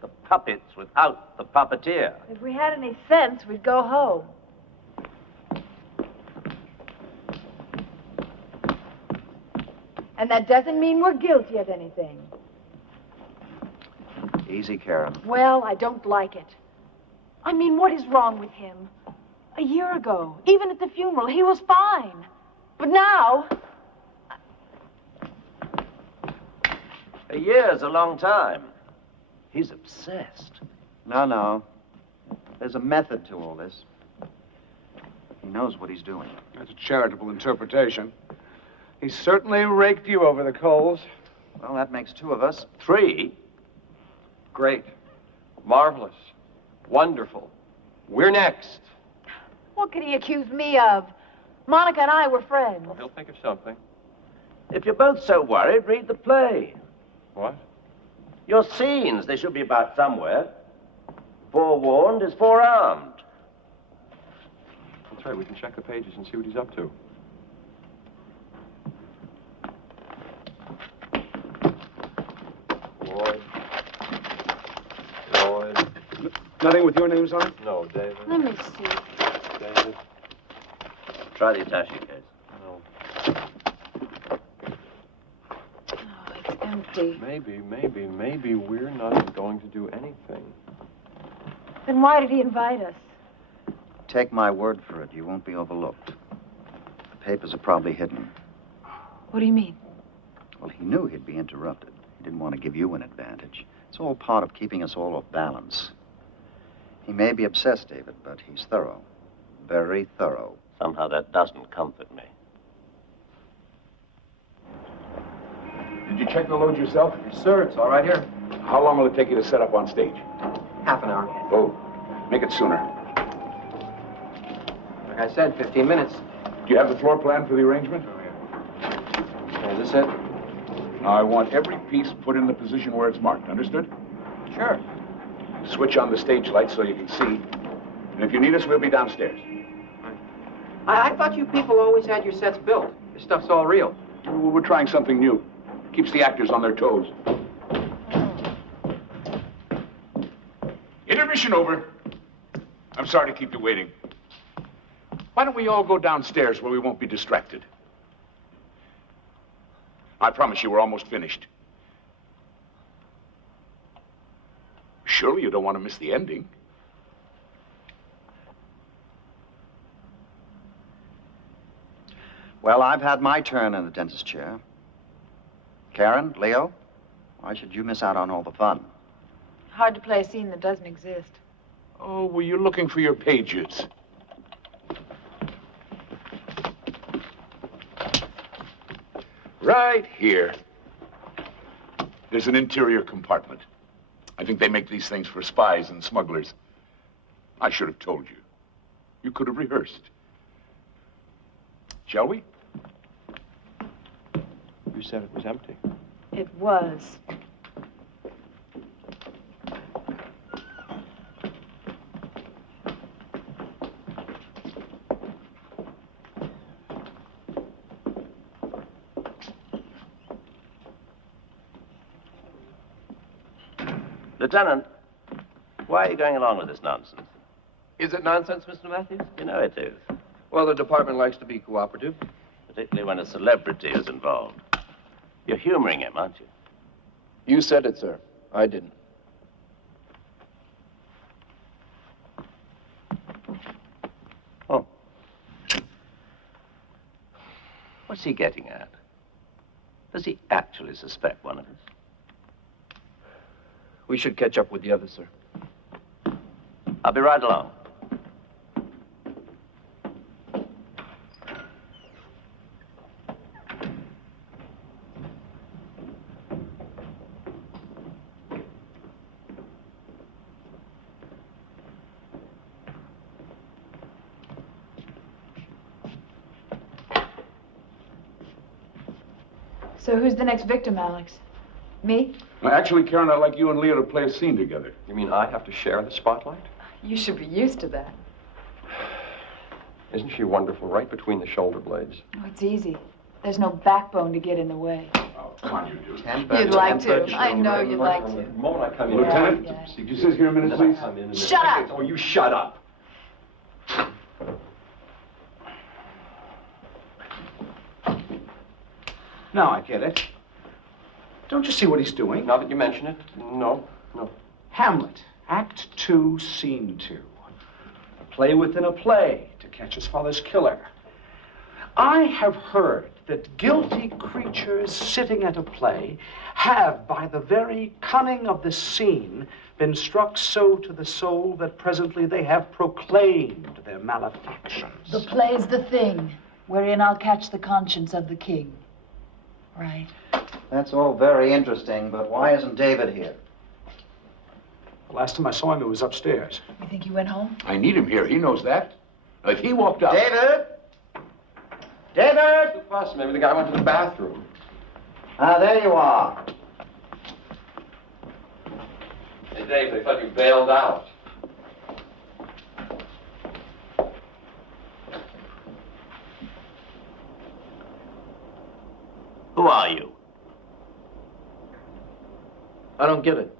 The puppets without the puppeteer. If we had any sense, we'd go home. And that doesn't mean we're guilty of anything. Easy, Karen. Well, I don't like it. I mean, what is wrong with him? A year ago, even at the funeral, he was fine. But now... A year's a long time. He's obsessed. No. There's a method to all this. He knows what he's doing. That's a charitable interpretation. He certainly raked you over the coals. Well, that makes two of us. 3? Great. Marvelous. Wonderful. We're next. What could he accuse me of? Monica and I were friends. Well, he'll think of something. If you're both so worried, read the play. What? Your scenes, they should be about somewhere. Forewarned is forearmed. That's right, we can check the pages and see what he's up to. Lloyd. Nothing with your names on it? No, David. Let me see. David. Try the attaché case. No. Oh, it's empty. Maybe we're not going to do anything. Then why did he invite us? Take my word for it, you won't be overlooked. The papers are probably hidden. What do you mean? Well, he knew he'd be interrupted. He didn't want to give you an advantage. It's all part of keeping us all off balance. He may be obsessed, David, but he's thorough. Very thorough. Somehow that doesn't comfort me. Did you check the load yourself? Yes, sir. It's all right here. How long will it take you to set up on stage? Half an hour. Oh, make it sooner. Like I said, 15 minutes. Do you have the floor plan for the arrangement? Is this it? Now, I want every piece put in the position where it's marked. Understood? Sure. Switch on the stage lights so you can see. And if you need us, we'll be downstairs. I thought you people always had your sets built. This stuff's all real. We're trying something new. Keeps the actors on their toes. Intermission over. I'm sorry to keep you waiting. Why don't we all go downstairs where we won't be distracted? I promise you we're almost finished. Surely you don't want to miss the ending. Well, I've had my turn in the dentist chair. Karen, Leo, why should you miss out on all the fun? Hard to play a scene that doesn't exist. Oh, were you looking for your pages? Right here. There's an interior compartment. I think they make these things for spies and smugglers. I should have told you. You could have rehearsed. Shall we? You said it was empty. It was. Lieutenant, why are you going along with this nonsense? Is it nonsense, Mr. Matthews? You know it is. Well, the department likes to be cooperative. Particularly when a celebrity is involved. You're humoring him, aren't you? You said it, sir. I didn't. Oh. What's he getting at? Does he actually suspect one of us? We should catch up with the others, sir. I'll be right along. So who's the next victim, Alex? Me? Well, actually, Karen, I'd like you and Leo to play a scene together. You mean I have to share the spotlight? You should be used to that. Isn't she wonderful right between the shoulder blades? Oh, it's easy. There's no backbone to get in the way. Oh, come on, you two. You'd like to. I know you'd like to. The moment I come in... Lieutenant, Yeah. could you sit here a minute, please? Shut up! Oh, you shut up. Now I get it. Don't you see what he's doing? Now that you mention it, no. Hamlet, Act 2, Scene 2. A play within a play to catch his father's killer. I have heard that guilty creatures sitting at a play have, by the very cunning of the scene, been struck so to the soul that presently they have proclaimed their malefactions. The play's the thing, wherein I'll catch the conscience of the king. Right. That's all very interesting, but why isn't David here? The last time I saw him, he was upstairs. You think he went home? I need him here. He knows that. Now, if he walked out... David? David? The fuss. Maybe the guy went to the bathroom. Ah, there you are. Hey, Dave, they thought you bailed out. Who are you? I don't get it.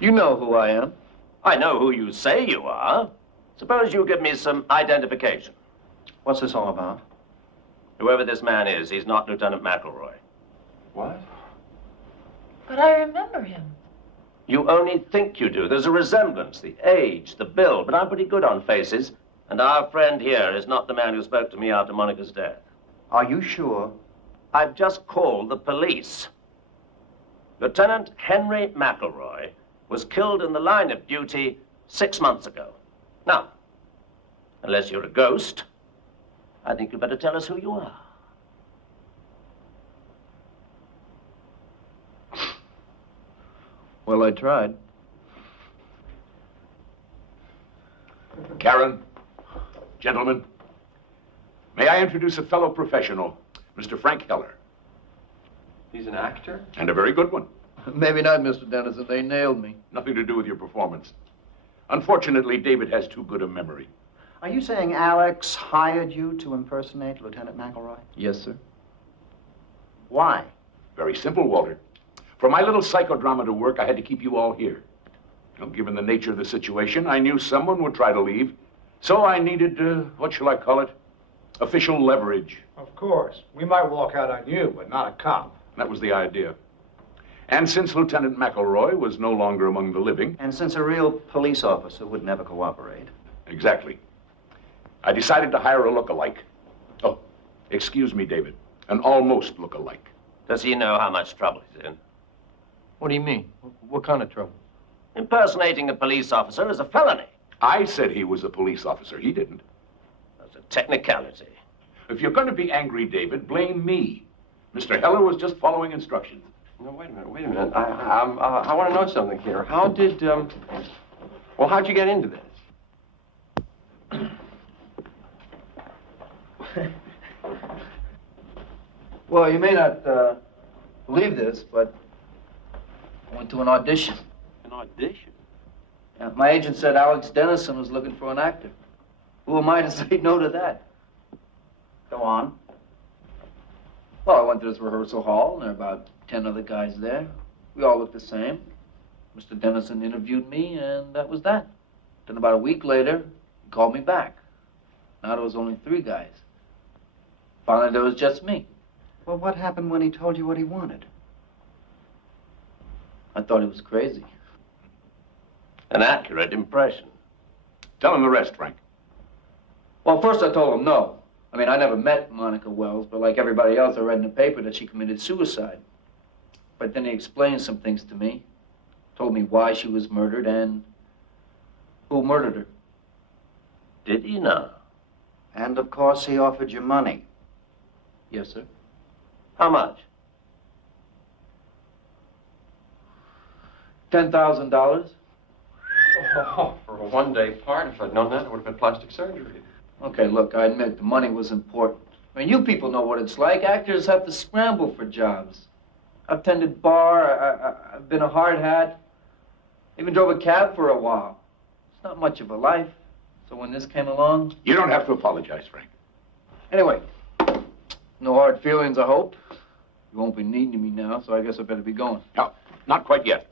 You know who I am. I know who you say you are. Suppose you give me some identification. What's this all about? Whoever this man is, he's not Lieutenant McElroy. What? But I remember him. You only think you do. There's a resemblance, the age, the build, but I'm pretty good on faces. And our friend here is not the man who spoke to me after Monica's death. Are you sure? I've just called the police. Lieutenant Henry McElroy was killed in the line of duty 6 months ago. Now, unless you're a ghost, I think you'd better tell us who you are. Well, I tried. Karen, gentlemen, may I introduce a fellow professional, Mr. Frank Heller. He's an actor? And a very good one. Maybe not, Mr. Dennison. They nailed me. Nothing to do with your performance. Unfortunately, David has too good a memory. Are you saying Alex hired you to impersonate Lieutenant McElroy? Yes, sir. Why? Very simple, Walter. For my little psychodrama to work, I had to keep you all here. Well, given the nature of the situation, I knew someone would try to leave. So I needed, what shall I call it? Official leverage. Of course. We might walk out on you, but not a cop. That was the idea. And since Lieutenant McElroy was no longer among the living... And since a real police officer would never cooperate. Exactly. I decided to hire a look-alike. Oh, excuse me, David. An almost look-alike. Does he know how much trouble he's in? What do you mean? What kind of trouble? Impersonating a police officer is a felony. I said he was a police officer. He didn't. That's a technicality. If you're going to be angry, David, blame me. Mr. Heller was just following instructions. No, wait a minute. I want to know something here. How did, well, how'd you get into this? Well, you may not believe this, but I went to an audition. An audition? Yeah, my agent said Alex Dennison was looking for an actor. Who am I to say no to that? Go on. Well, I went to this rehearsal hall, and there were about 10 other guys there. We all looked the same. Mr. Dennison interviewed me, and that was that. Then about a week later, he called me back. Now there was only 3 guys. Finally, there was just me. Well, what happened when he told you what he wanted? I thought he was crazy. An accurate impression. Tell him the rest, Frank. Well, first I told him no. I mean, I never met Monica Wells, but like everybody else, I read in the paper that she committed suicide. But then he explained some things to me. Told me why she was murdered and who murdered her. Did he now? And, of course, he offered you money. Yes, sir. How much? $10,000. Oh, for a one-day part, if I'd known that, it would have been plastic surgery. Okay, look, I admit the money was important. I mean, you people know what it's like. Actors have to scramble for jobs. I've tended bar, I've been a hard hat, even drove a cab for a while. It's not much of a life. So when this came along... You don't have to apologize, Frank. Anyway, no hard feelings, I hope. You won't be needing me now, so I guess I better be going. No, not quite yet.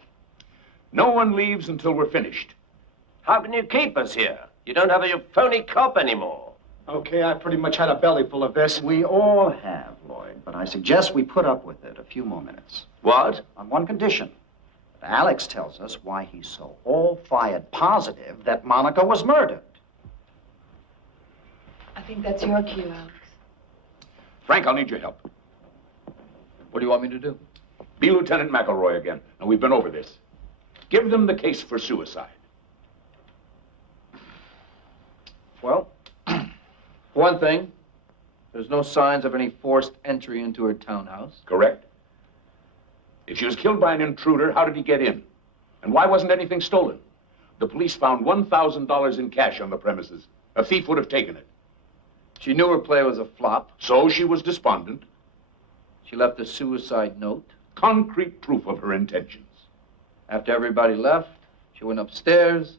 No one leaves until we're finished. How can you keep us here? You don't have your phony cop anymore. Okay, I pretty much had a belly full of this. We all have, Lloyd, but I suggest we put up with it a few more minutes. What? On one condition. That Alex tells us why he's so all-fired positive that Monica was murdered. I think that's your cue, Alex. Frank, I'll need your help. What do you want me to do? Be Lieutenant McElroy again. Now, we've been over this. Give them the case for suicide. Well, for one thing, there's no signs of any forced entry into her townhouse. Correct. If she was killed by an intruder, how did he get in? And why wasn't anything stolen? The police found $1,000 in cash on the premises. A thief would have taken it. She knew her play was a flop. So she was despondent. She left a suicide note. Concrete proof of her intentions. After everybody left, she went upstairs,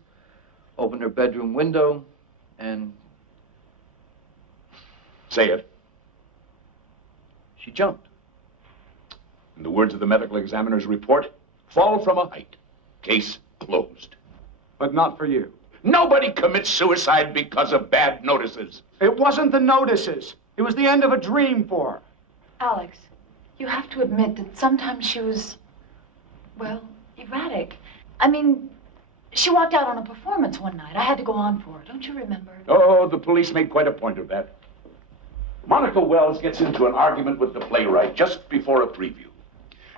opened her bedroom window, and... Say it. She jumped. In the words of the medical examiner's report, fall from a height. Case closed. But not for you. Nobody commits suicide because of bad notices. It wasn't the notices. It was the end of a dream for her. Alex, you have to admit that sometimes she was, well, erratic. I mean, she walked out on a performance one night. I had to go on for her. Don't you remember? Oh, the police made quite a point of that. Monica Wells gets into an argument with the playwright just before a preview.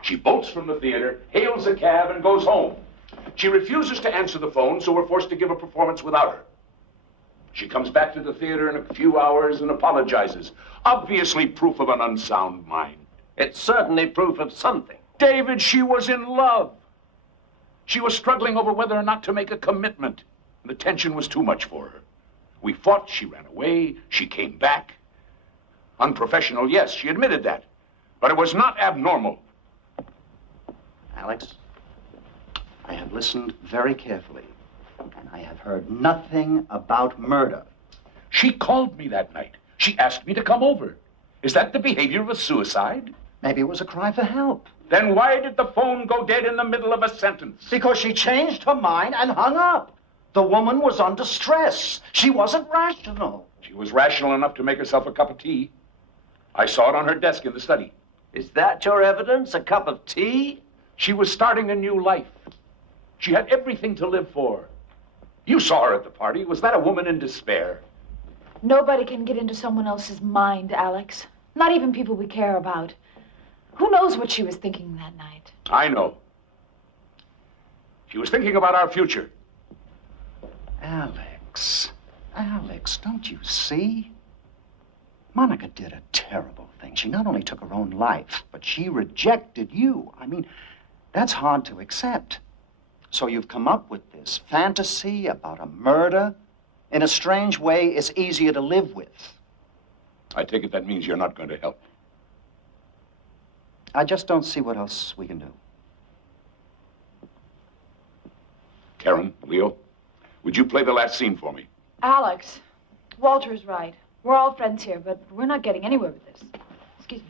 She bolts from the theater, hails a cab, and goes home. She refuses to answer the phone, so we're forced to give a performance without her. She comes back to the theater in a few hours and apologizes. Obviously proof of an unsound mind. It's certainly proof of something. David, she was in love. She was struggling over whether or not to make a commitment. The tension was too much for her. We fought, she ran away, she came back. Unprofessional, yes, she admitted that. But it was not abnormal. Alex, I have listened very carefully, and I have heard nothing about murder. She called me that night. She asked me to come over. Is that the behavior of a suicide? Maybe it was a cry for help. Then why did the phone go dead in the middle of a sentence? Because she changed her mind and hung up. The woman was under stress. She wasn't rational. She was rational enough to make herself a cup of tea. I saw it on her desk in the study. Is that your evidence? A cup of tea? She was starting a new life. She had everything to live for. You saw her at the party. Was that a woman in despair? Nobody can get into someone else's mind, Alex. Not even people we care about. Who knows what she was thinking that night? I know. She was thinking about our future. Alex, don't you see? Monica did a terrible thing. She not only took her own life, but she rejected you. I mean, that's hard to accept. So you've come up with this fantasy about a murder. In a strange way, it's easier to live with. I take it that means you're not going to help. I just don't see what else we can do. Karen, Leo, would you play the last scene for me? Alex, Walter's right. We're all friends here, but we're not getting anywhere with this. Excuse me.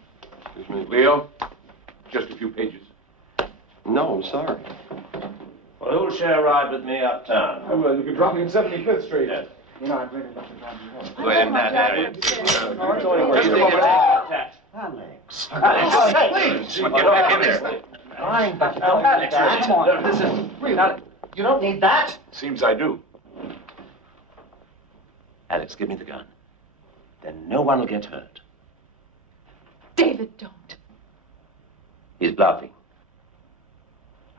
Excuse me. Leo, just a few pages. No, I'm sorry. Well, who'll share a ride with me uptown? Well, you can drop me at 75th Street. Yes. You know, I'd really love to drive you home. We're in that area. Alex. Alex, Please. get back in there. Fine, but you don't need that. Come on. This is real. You don't need that. Seems I do. Alex, give me the gun. Then no one will get hurt. David, don't. He's bluffing.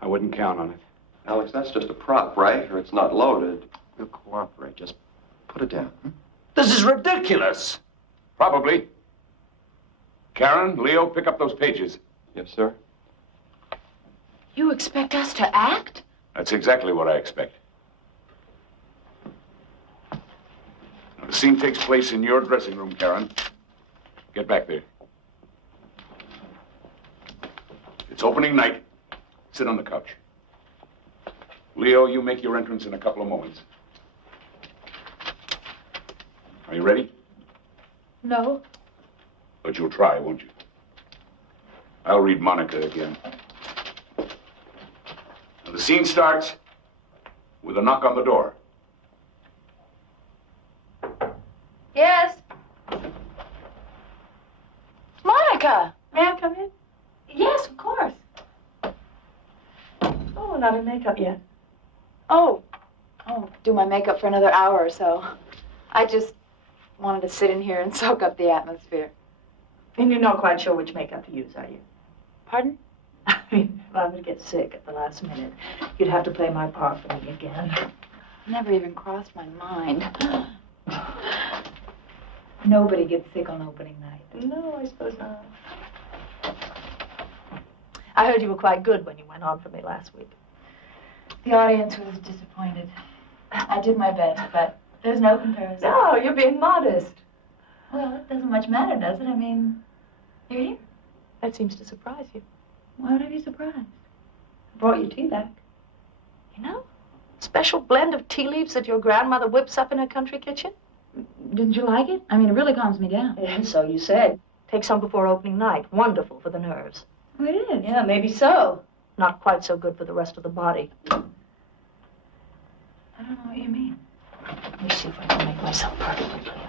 I wouldn't count on it. Alex, that's just a prop, right? Or it's not loaded. We'll cooperate. Just put it down. This is ridiculous. Probably. Karen, Leo, pick up those pages. Yes, sir. You expect us to act? That's exactly what I expect. Now, the scene takes place in your dressing room, Karen. Get back there. It's opening night. Sit on the couch. Leo, you make your entrance in a couple of moments. Are you ready? No. But you'll try, won't you? I'll read Monica again. Now, the scene starts with a knock on the door. Yes. Monica! May I come in? Yes, of course. Oh, not in makeup yet. Oh, do my makeup for another hour or so. I just wanted to sit in here and soak up the atmosphere. And you're not quite sure which makeup to use, are you? Pardon? I mean, if I were to get sick at the last minute, you'd have to play my part for me again. Never even crossed my mind. Nobody gets sick on opening night. No, I suppose not. I heard you were quite good when you went on for me last week. The audience was disappointed. I did my best, but there's no comparison. No, you're being modest. Well, it doesn't much matter, does it? I mean, you're here. That seems to surprise you. Why would I be surprised? I brought your tea back. You know, special blend of tea leaves that your grandmother whips up in her country kitchen. Didn't you like it? I mean, it really calms me down. Yeah, so you said. Take some before opening night. Wonderful for the nerves. Oh, it is? Yeah, maybe so. Not quite so good for the rest of the body. I don't know what you mean. Let me see if I can make myself perfectly clear.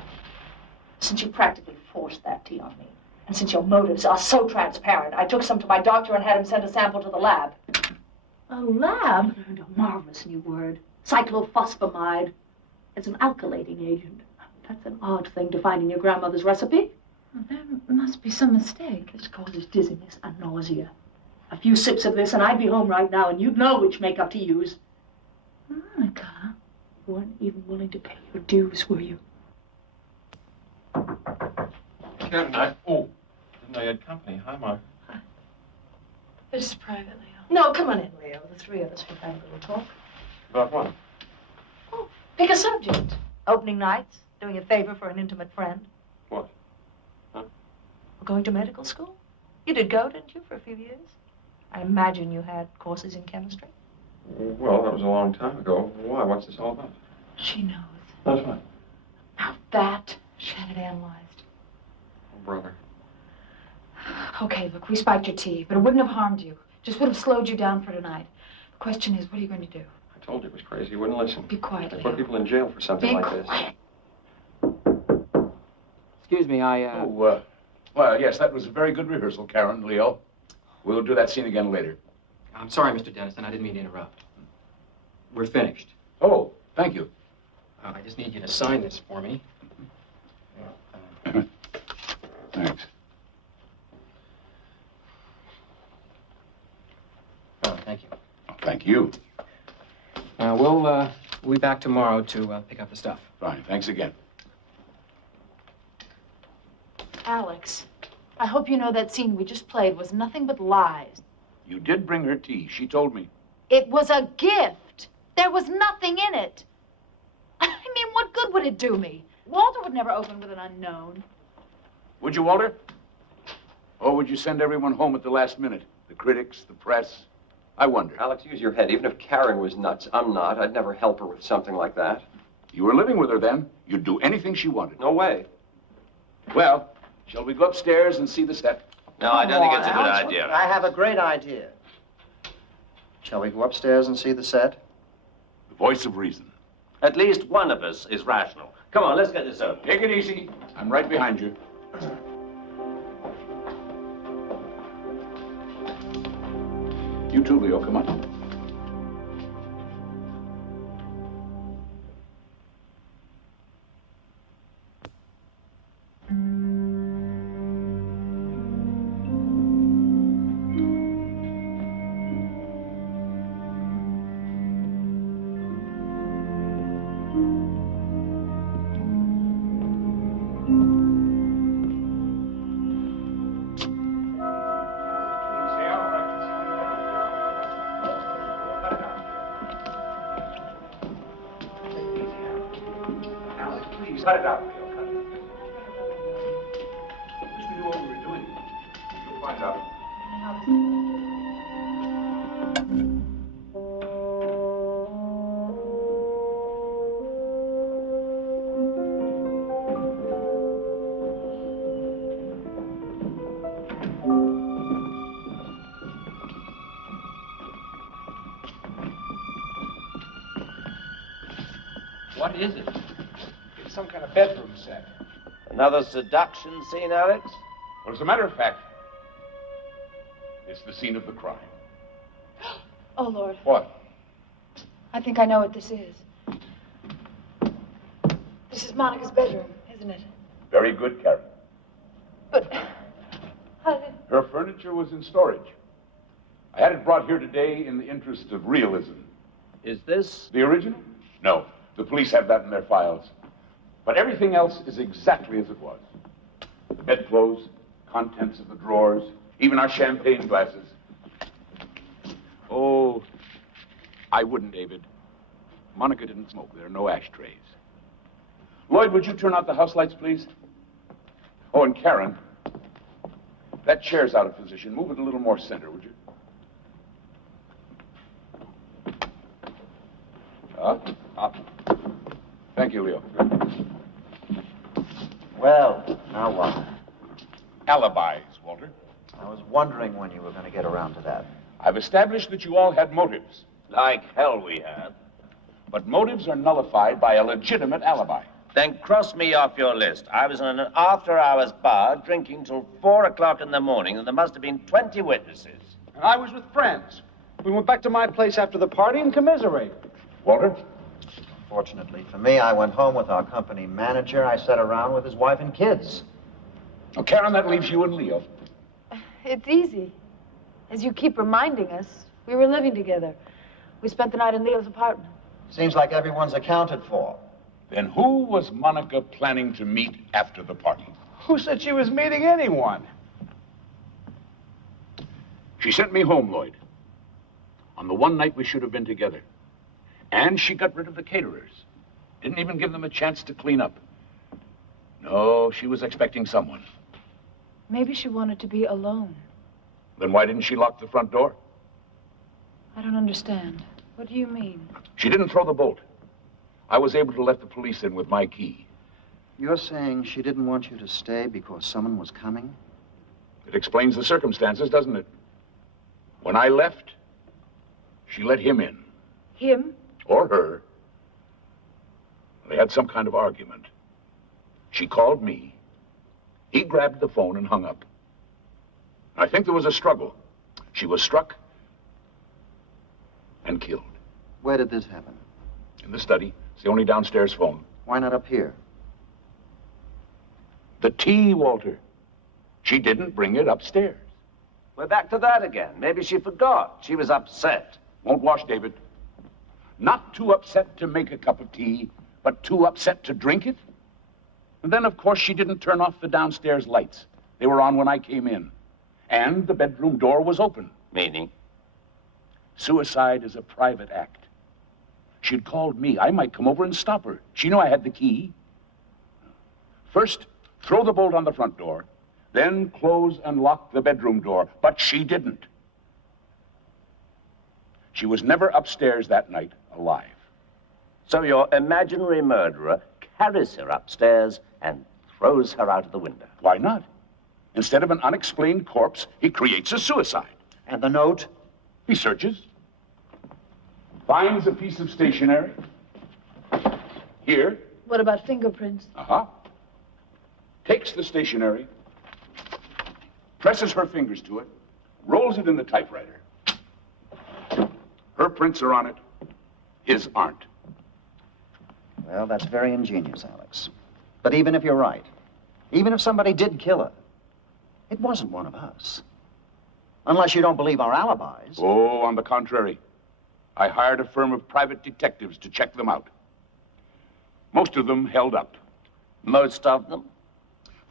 Since you practically forced that tea on me, and since your motives are so transparent, I took some to my doctor and had him send a sample to the lab. A lab? I learned a marvelous new word. Cyclophosphamide. It's an alkylating agent. That's an odd thing to find in your grandmother's recipe. Well, there must be some mistake. This causes dizziness and nausea. A few sips of this and I'd be home right now and you'd know which makeup to use. Monica. You weren't even willing to pay your dues, were you? Karen, didn't know you had company. Hi, Mark. This is private, Leo. No, come on in, Leo. The three of us can have a little talk. About what? Pick a subject. Opening nights, doing a favor for an intimate friend. What? Huh? Going to medical school? You did go, didn't you, for a few years? I imagine you had courses in chemistry. Well, that was a long time ago. Why? What's this all about? She knows. That's fine. About that, she had it analyzed. Oh, brother. Okay, look, we spiked your tea, but it wouldn't have harmed you. Just would have slowed you down for tonight. The question is, what are you going to do? I told you it was crazy. You wouldn't listen. Be quiet, They Leo. put people in jail for something like this. Excuse me, Well, yes, that was a very good rehearsal, Karen, Leo. We'll do that scene again later. I'm sorry, Mr. Dennison. I didn't mean to interrupt. We're finished. Oh, thank you. I just need you to sign this for me. Thanks. Oh, thank you. Thank you. We'll be back tomorrow to pick up the stuff. Fine, thanks again. Alex, I hope you know that scene we just played was nothing but lies. You did bring her tea. She told me. It was a gift. There was nothing in it. I mean, what good would it do me? Walter would never open with an unknown. Would you, Walter? Or would you send everyone home at the last minute? The critics, the press? I wonder. Alex, use your head. Even if Karen was nuts, I'm not. I'd never help her with something like that. You were living with her then. You'd do anything she wanted. No way. Well, shall we go upstairs and see the set? No, I don't think it's a good idea. I have a great idea. Shall we go upstairs and see the set? The voice of reason. At least one of us is rational. Come on, let's get this over. Take it easy. I'm right behind you. You too, Leo. Come on. Cut it out, Leo. Cut it. Wish we knew what we were doing. You'll find out. What is it? It's some kind of bedroom set. Another seduction scene, Alex? Well, as a matter of fact, it's the scene of the crime. Oh, Lord. What? I think I know what this is. This is Monica's bedroom, isn't it? Very good, Karen. But how did... Her furniture was in storage. I had it brought here today in the interest of realism. Is this... the original? No. The police have that in their files. But everything else is exactly as it was. The bedclothes, contents of the drawers, even our champagne glasses. Oh, I wouldn't, David. Monica didn't smoke. There are no ashtrays. Lloyd, would you turn out the house lights, please? Oh, and Karen, that chair's out of position. Move it a little more center, would you? Up. Thank you, Leo. Well, now what? Alibis, Walter. I was wondering when you were going to get around to that. I've established that you all had motives. Like hell we had. But motives are nullified by a legitimate alibi. Then cross me off your list. I was in an after-hours bar drinking till 4 o'clock in the morning, and there must have been 20 witnesses. And I was with friends. We went back to my place after the party and commiserated. Walter? Fortunately for me, I went home with our company manager. I sat around with his wife and kids. Oh, Karen, that leaves you and Leo. It's easy. As you keep reminding us, we were living together. We spent the night in Leo's apartment. Seems like everyone's accounted for. Then who was Monica planning to meet after the party? Who said she was meeting anyone? She sent me home, Lloyd, on the one night we should have been together. And she got rid of the caterers. Didn't even give them a chance to clean up. No, she was expecting someone. Maybe she wanted to be alone. Then why didn't she lock the front door? I don't understand. What do you mean? She didn't throw the bolt. I was able to let the police in with my key. You're saying she didn't want you to stay because someone was coming? It explains the circumstances, doesn't it? When I left, she let him in. Him? Or her. They had some kind of argument. She called me. He grabbed the phone and hung up. I think there was a struggle. She was struck and killed. Where did this happen? In the study. It's the only downstairs phone. Why not up here? The tea, Walter. She didn't bring it upstairs. We're back to that again. Maybe she forgot. She was upset. Won't wash, David. Not too upset to make a cup of tea, but too upset to drink it. And then, of course, she didn't turn off the downstairs lights. They were on when I came in. And the bedroom door was open. Meaning? Suicide is a private act. She'd called me. I might come over and stop her. She knew I had the key. First, throw the bolt on the front door, then close and lock the bedroom door. But she didn't. She was never upstairs that night alive. So your imaginary murderer carries her upstairs and throws her out of the window. Why not? Instead of an unexplained corpse, he creates a suicide. And the note? He searches, finds a piece of stationery. Here. What about fingerprints? Uh-huh. Takes the stationery, presses her fingers to it, rolls it in the typewriter. Her prints are on it, his aren't. Well, that's very ingenious, Alex. But even if you're right, even if somebody did kill her, it wasn't one of us. Unless you don't believe our alibis. Oh, on the contrary. I hired a firm of private detectives to check them out. Most of them held up. Most of them?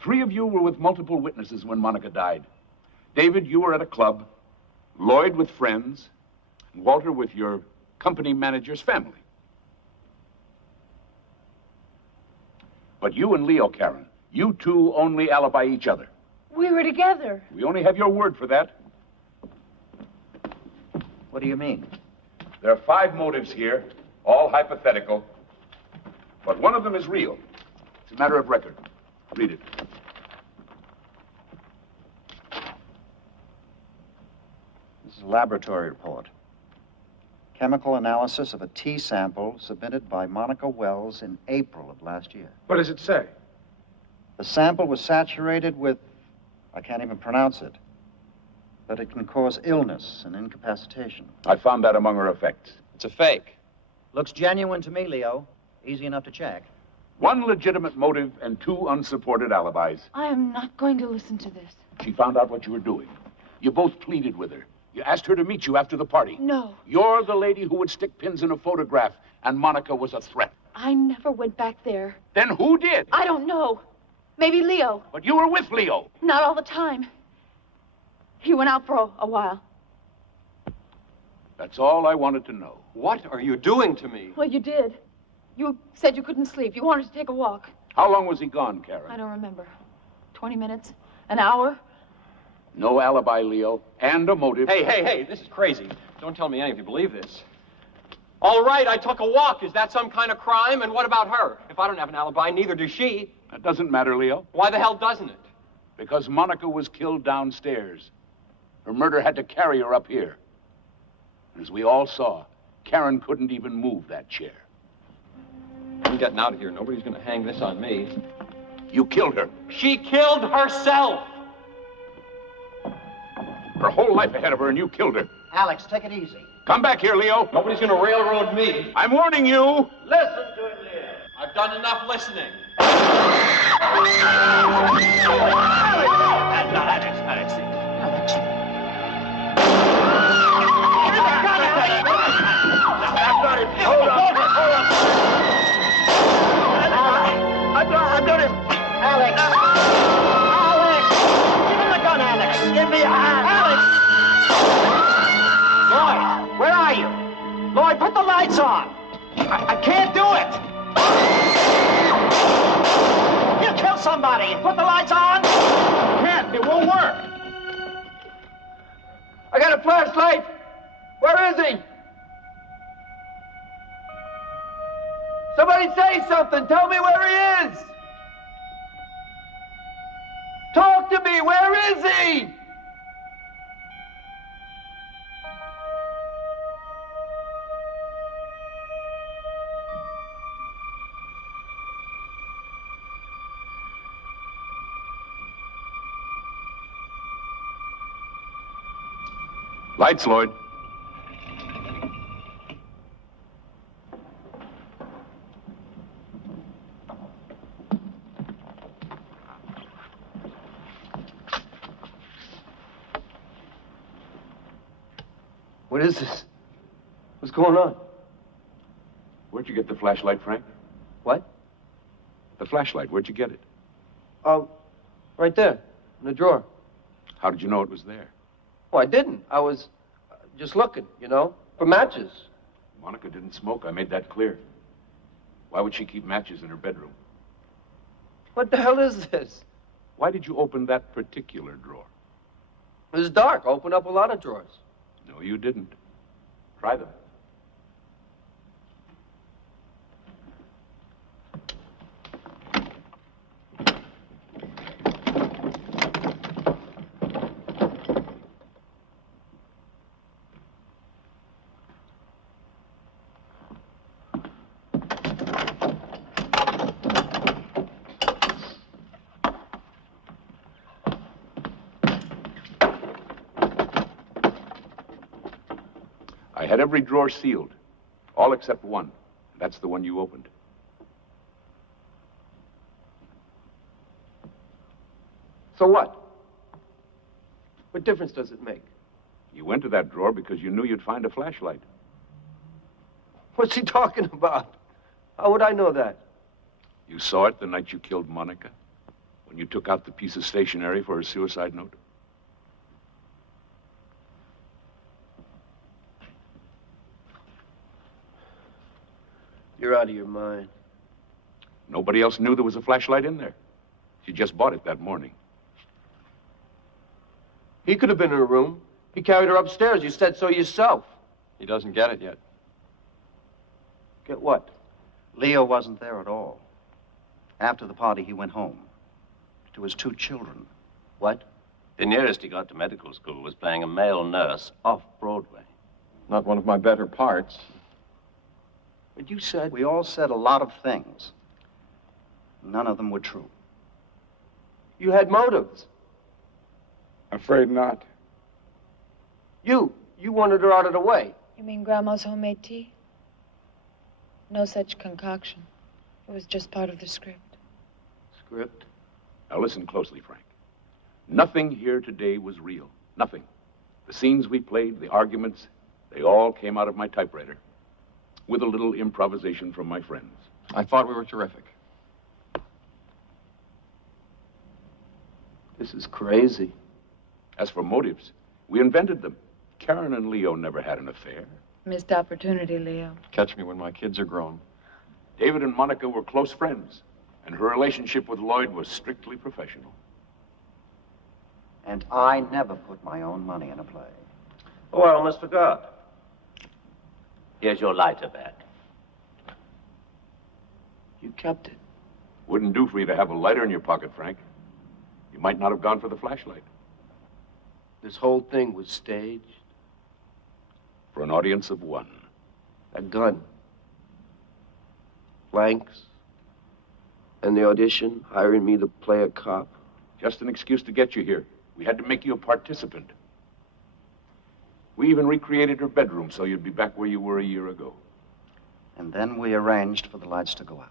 3 of you were with multiple witnesses when Monica died. David, you were at a club. Lloyd with friends. And Walter with your company manager's family. But you and Leo, Karen, you two only alibi each other. We were together. We only have your word for that. What do you mean? There are 5 motives here, all hypothetical. But one of them is real. It's a matter of record. Read it. This is a laboratory report. Chemical analysis of a tea sample submitted by Monica Wells in April of last year. What does it say? The sample was saturated with, I can't even pronounce it, but it can cause illness and incapacitation. I found that among her effects. It's a fake. Looks genuine to me, Leo. Easy enough to check. 1 legitimate motive and 2 unsupported alibis. I am not going to listen to this. She found out what you were doing. You both pleaded with her. You asked her to meet you after the party. No. You're the lady who would stick pins in a photograph, and Monica was a threat. I never went back there. Then who did? I don't know. Maybe Leo. But you were with Leo. Not all the time. He went out for a while. That's all I wanted to know. What are you doing to me? Well, you did. You said you couldn't sleep. You wanted to take a walk. How long was he gone, Karen? I don't remember. 20 minutes? An hour? No alibi, Leo, and a motive. Hey, this is crazy. Don't tell me any of you believe this. All right, I took a walk. Is that some kind of crime? And what about her? If I don't have an alibi, neither does she. That doesn't matter, Leo. Why the hell doesn't it? Because Monica was killed downstairs. Her murder had to carry her up here. And as we all saw, Karen couldn't even move that chair. I'm getting out of here. Nobody's going to hang this on me. You killed her. She killed herself! Her whole life ahead of her, and you killed her. Alex, take it easy. Come back here, Leo. Nobody's going to railroad me. I'm warning you. Listen to him, Leo. I've done enough listening. I've got him. Hold on. I've got him. Alex! Alex! Give him the gun, Alex! Give me a hand! Alex! Lloyd, where are you? Lloyd, put the lights on! I can't do it! You kill somebody! Put the lights on! Can't. It won't work. I got a flashlight. Where is he? Somebody say something. Tell me where he is. Talk to me. Where is he? Lights, Lloyd. What is this? What's going on? Where'd you get the flashlight, Frank? What? The flashlight. Where'd you get it? Right there, in the drawer. How did you know it was there? Oh, I didn't. I was just looking, for matches. Monica didn't smoke. I made that clear. Why would she keep matches in her bedroom? What the hell is this? Why did you open that particular drawer? It was dark. I opened up a lot of drawers. No, you didn't. Try them. had every drawer sealed, all except one. That's the one you opened. So what? What difference does it make? You went to that drawer because you knew you'd find a flashlight. What's he talking about? How would I know that? You saw it the night you killed Monica, when you took out the piece of stationery for her suicide note? You're out of your mind. Nobody else knew there was a flashlight in there. She just bought it that morning. He could have been in her room. He carried her upstairs. You said so yourself. He doesn't get it yet. Get what? Leo wasn't there at all. After the party, he went home to his 2 children. What? The nearest he got to medical school was playing a male nurse off Broadway. Not one of my better parts. But you said... We all said a lot of things. None of them were true. You had motives. Afraid not. You wanted her out of the way. You mean Grandma's homemade tea? No such concoction. It was just part of the script. Script? Now listen closely, Frank. Nothing here today was real. Nothing. The scenes we played, the arguments, they all came out of my typewriter. With a little improvisation from my friends. I thought we were terrific. This is crazy. As for motives, we invented them. Karen and Leo never had an affair. Missed opportunity, Leo. Catch me when my kids are grown. David and Monica were close friends, and her relationship with Lloyd was strictly professional. And I never put my own money in a play. Oh, I almost forgot. Here's your lighter back. You kept it. Wouldn't do for you to have a lighter in your pocket, Frank. You might not have gone for the flashlight. This whole thing was staged. For an audience of 1. A gun. Blanks. And the audition, hiring me to play a cop. Just an excuse to get you here. We had to make you a participant. We even recreated her bedroom so you'd be back where you were a year ago. And then we arranged for the lights to go out.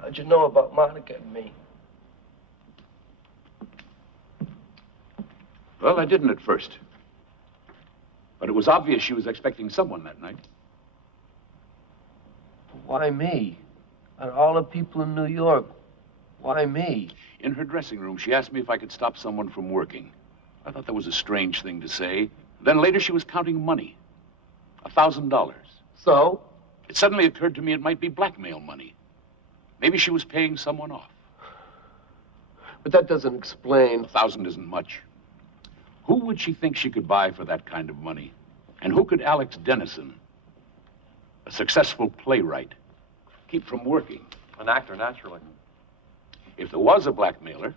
How'd you know about Monica and me? Well, I didn't at first. But it was obvious she was expecting someone that night. Why me? Out of all the people in New York, why me? In her dressing room, she asked me if I could stop someone from working. I thought that was a strange thing to say. Then later she was counting money. $1,000. So? It suddenly occurred to me it might be blackmail money. Maybe she was paying someone off. But that doesn't explain. 1,000 isn't much. Who would she think she could buy for that kind of money? And who could Alex Dennison, a successful playwright, keep from working? An actor, naturally. If there was a blackmailer,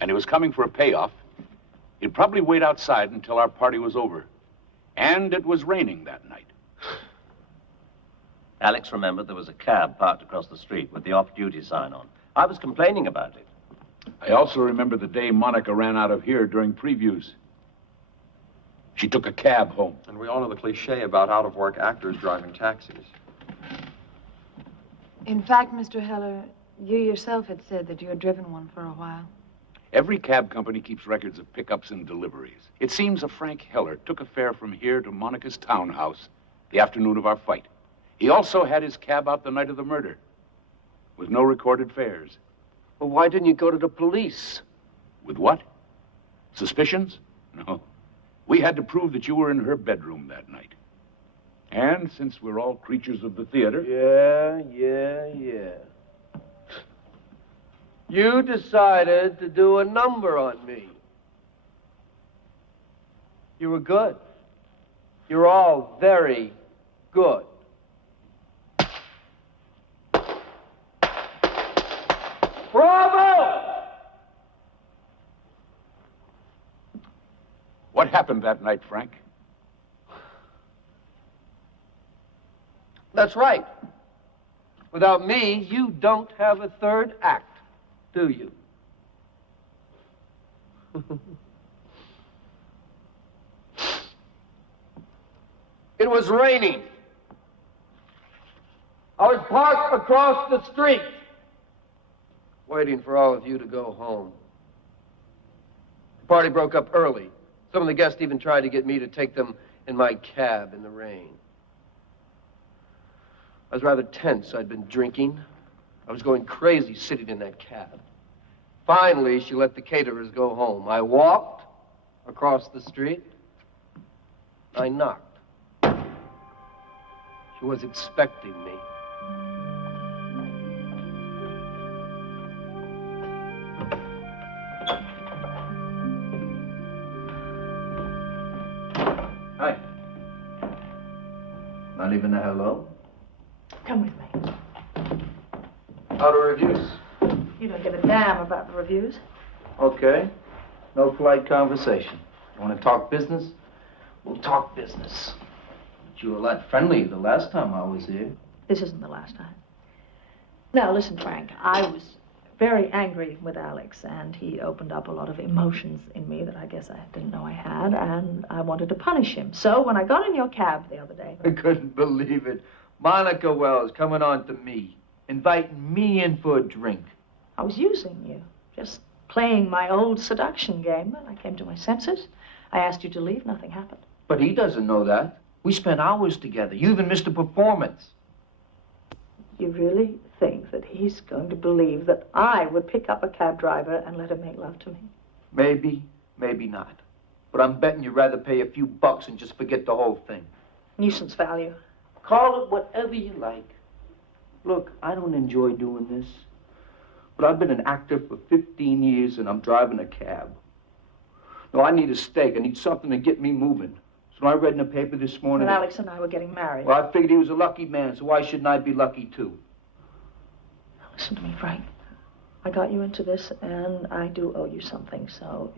and he was coming for a payoff, he'd probably wait outside until our party was over. And it was raining that night. Alex remembered there was a cab parked across the street with the off-duty sign on. I was complaining about it. I also remember the day Monica ran out of here during previews. She took a cab home. And we all know the cliche about out-of-work actors driving taxis. In fact, Mr. Heller, you yourself had said that you had driven one for a while. Every cab company keeps records of pickups and deliveries. It seems a Frank Heller took a fare from here to Monica's townhouse the afternoon of our fight. He also had his cab out the night of the murder, with no recorded fares. Well, why didn't you go to the police? With what? Suspicions? No. We had to prove that you were in her bedroom that night. And since we're all creatures of the theater... Yeah. You decided to do a number on me. You were good. You're all very good. Bravo! What happened that night, Frank? That's right. Without me, you don't have a third act, do you? It was raining. I was parked across the street, waiting for all of you to go home. The party broke up early. Some of the guests even tried to get me to take them in my cab in the rain. I was rather tense. I'd been drinking. I was going crazy sitting in that cab. Finally, she let the caterers go home. I walked across the street. I knocked. She was expecting me. Hi. Not even a hello? Come with me. How are reviews? You don't give a damn about the reviews. Okay. No polite conversation. You want to talk business? We'll talk business. But you were a lot friendlier the last time I was here. This isn't the last time. Now, listen, Frank, I was very angry with Alex, and he opened up a lot of emotions in me that I guess I didn't know I had, and I wanted to punish him. So when I got in your cab the other day... I couldn't believe it. Monica Wells coming on to me, inviting me in for a drink. I was using you, just playing my old seduction game, and I came to my senses. I asked you to leave, nothing happened. But he doesn't know that. We spent hours together. You even missed a performance. You really think that he's going to believe that I would pick up a cab driver and let him make love to me? Maybe, maybe not. But I'm betting you'd rather pay a few bucks and just forget the whole thing. Nuisance value. Call it whatever you like. Look, I don't enjoy doing this. But I've been an actor for 15 years and I'm driving a cab. No, I need a stake. I need something to get me moving. So I read in the paper this morning... Well, Alex and I were getting married. Well, I figured he was a lucky man, so why shouldn't I be lucky too? Now, listen to me, Frank. I got you into this, and I do owe you something, so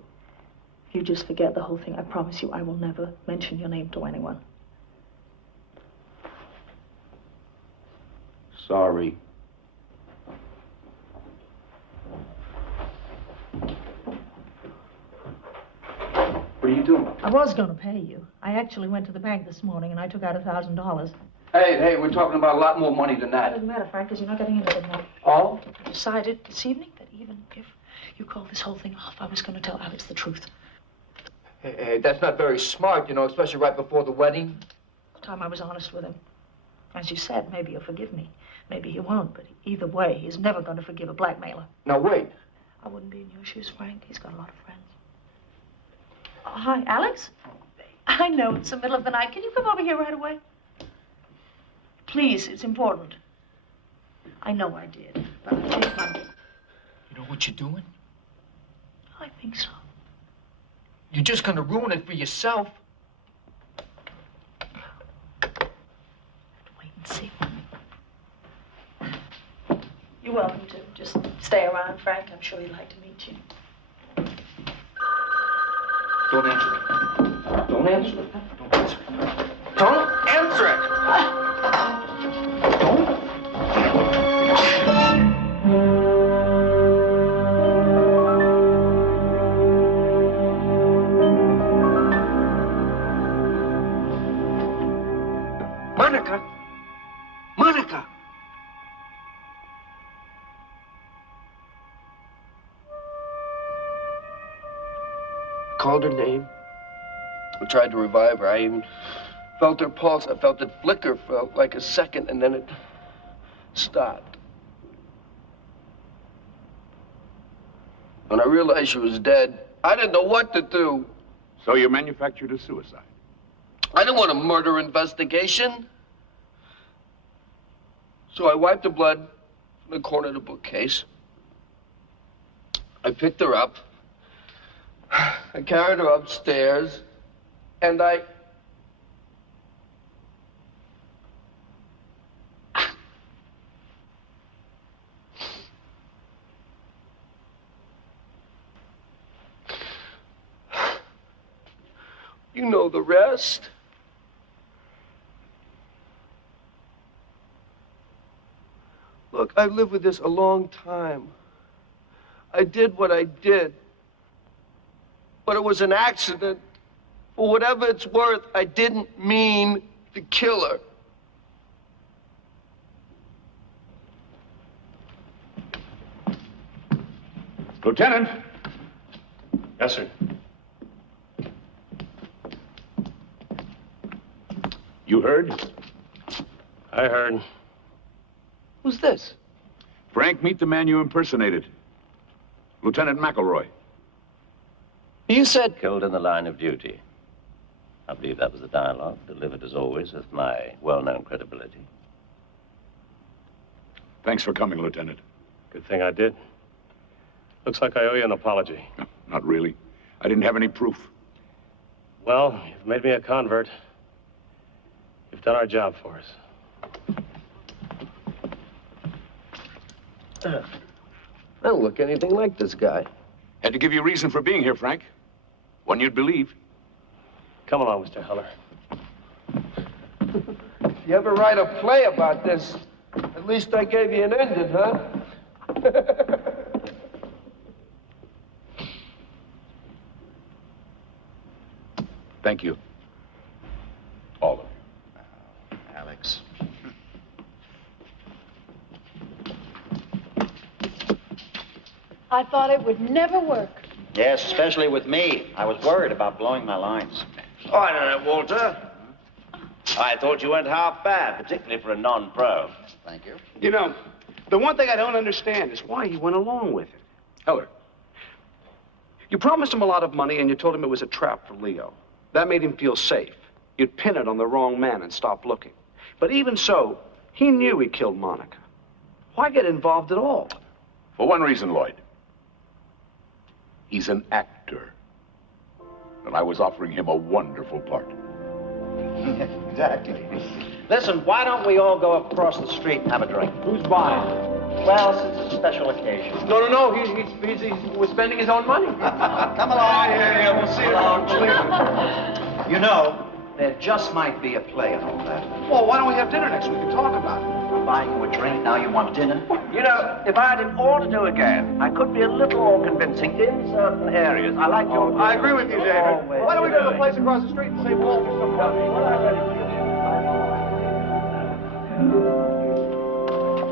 if you just forget the whole thing, I promise you I will never mention your name to anyone. Sorry. What are you doing? I was going to pay you. I actually went to the bank this morning, and I took out $1,000. Hey, we're talking about a lot more money than It that. doesn't matter, Frank, because you're not getting into it now. Oh? I decided this evening that even if you called this whole thing off, I was going to tell Alex the truth. Hey, that's not very smart, you know, especially right before the wedding. The time I was honest with him. As you said, maybe he'll forgive me. Maybe he won't, but either way, he's never going to forgive a blackmailer. Now, wait. I wouldn't be in your shoes, Frank. He's got a lot of friends. Hi, Alex? I know it's the middle of the night. Can you come over here right away? Please, it's important. I know I did, but I changed my... You know what you're doing? I think so. You're just gonna ruin it for yourself. Wait and see. You're welcome to just stay around, Frank. I'm sure he'd like to meet you. Don't answer it. Don't answer it. Don't answer it. Don't answer it! Don't. Monica! Monica! Called her name. I tried to revive her. I even felt her pulse. I felt it flicker for like a second, and then it stopped. When I realized she was dead, I didn't know what to do. So you manufactured a suicide? I didn't want a murder investigation. So I wiped the blood from the corner of the bookcase. I picked her up. I carried her upstairs, and I... You know the rest. Look, I've lived with this a long time. I did what I did. But it was an accident. For whatever it's worth, I didn't mean to kill her. Lieutenant! Yes, sir. You heard? I heard. Who's this? Frank, meet the man you impersonated. Lieutenant McElroy. You said... Killed in the line of duty. I believe that was the dialogue, delivered as always with my well-known credibility. Thanks for coming, Lieutenant. Good thing I did. Looks like I owe you an apology. No, not really. I didn't have any proof. Well, you've made me a convert. You've done our job for us. I don't look anything like this guy. Had to give you a reason for being here, Frank. One you'd believe. Come along, Mr. Heller. You ever write a play about this? At least I gave you an ending, huh? Thank you. All of you. Alex. I thought it would never work. Yes, especially with me. I was worried about blowing my lines. Oh, I don't know, Walter. I thought you weren't half bad, particularly for a non-pro. Thank you. You know, the one thing I don't understand is why he went along with it. Heller. You promised him a lot of money and you told him it was a trap for Leo. That made him feel safe. You'd pin it on the wrong man and stop looking. But even so, he knew he killed Monica. Why get involved at all? For one reason, Lloyd. He's an actor. And I was offering him a wonderful part. Exactly. Listen, why don't we all go across the street and have a drink? Who's buying? Well, since it's a special occasion. No. We're spending his own money. Come along. Yeah. We'll see you around. You know, there just might be a play and all that. Well, why don't we have dinner next week and talk about it? I'm buying you a drink, now you want dinner? You know, if I had it all to do again, I could be a little more convincing in certain areas. I like your... I agree with you, David. Why don't we go to the place across the street and say Paul for some money?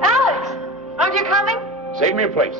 Alex, aren't you coming? Save me a place.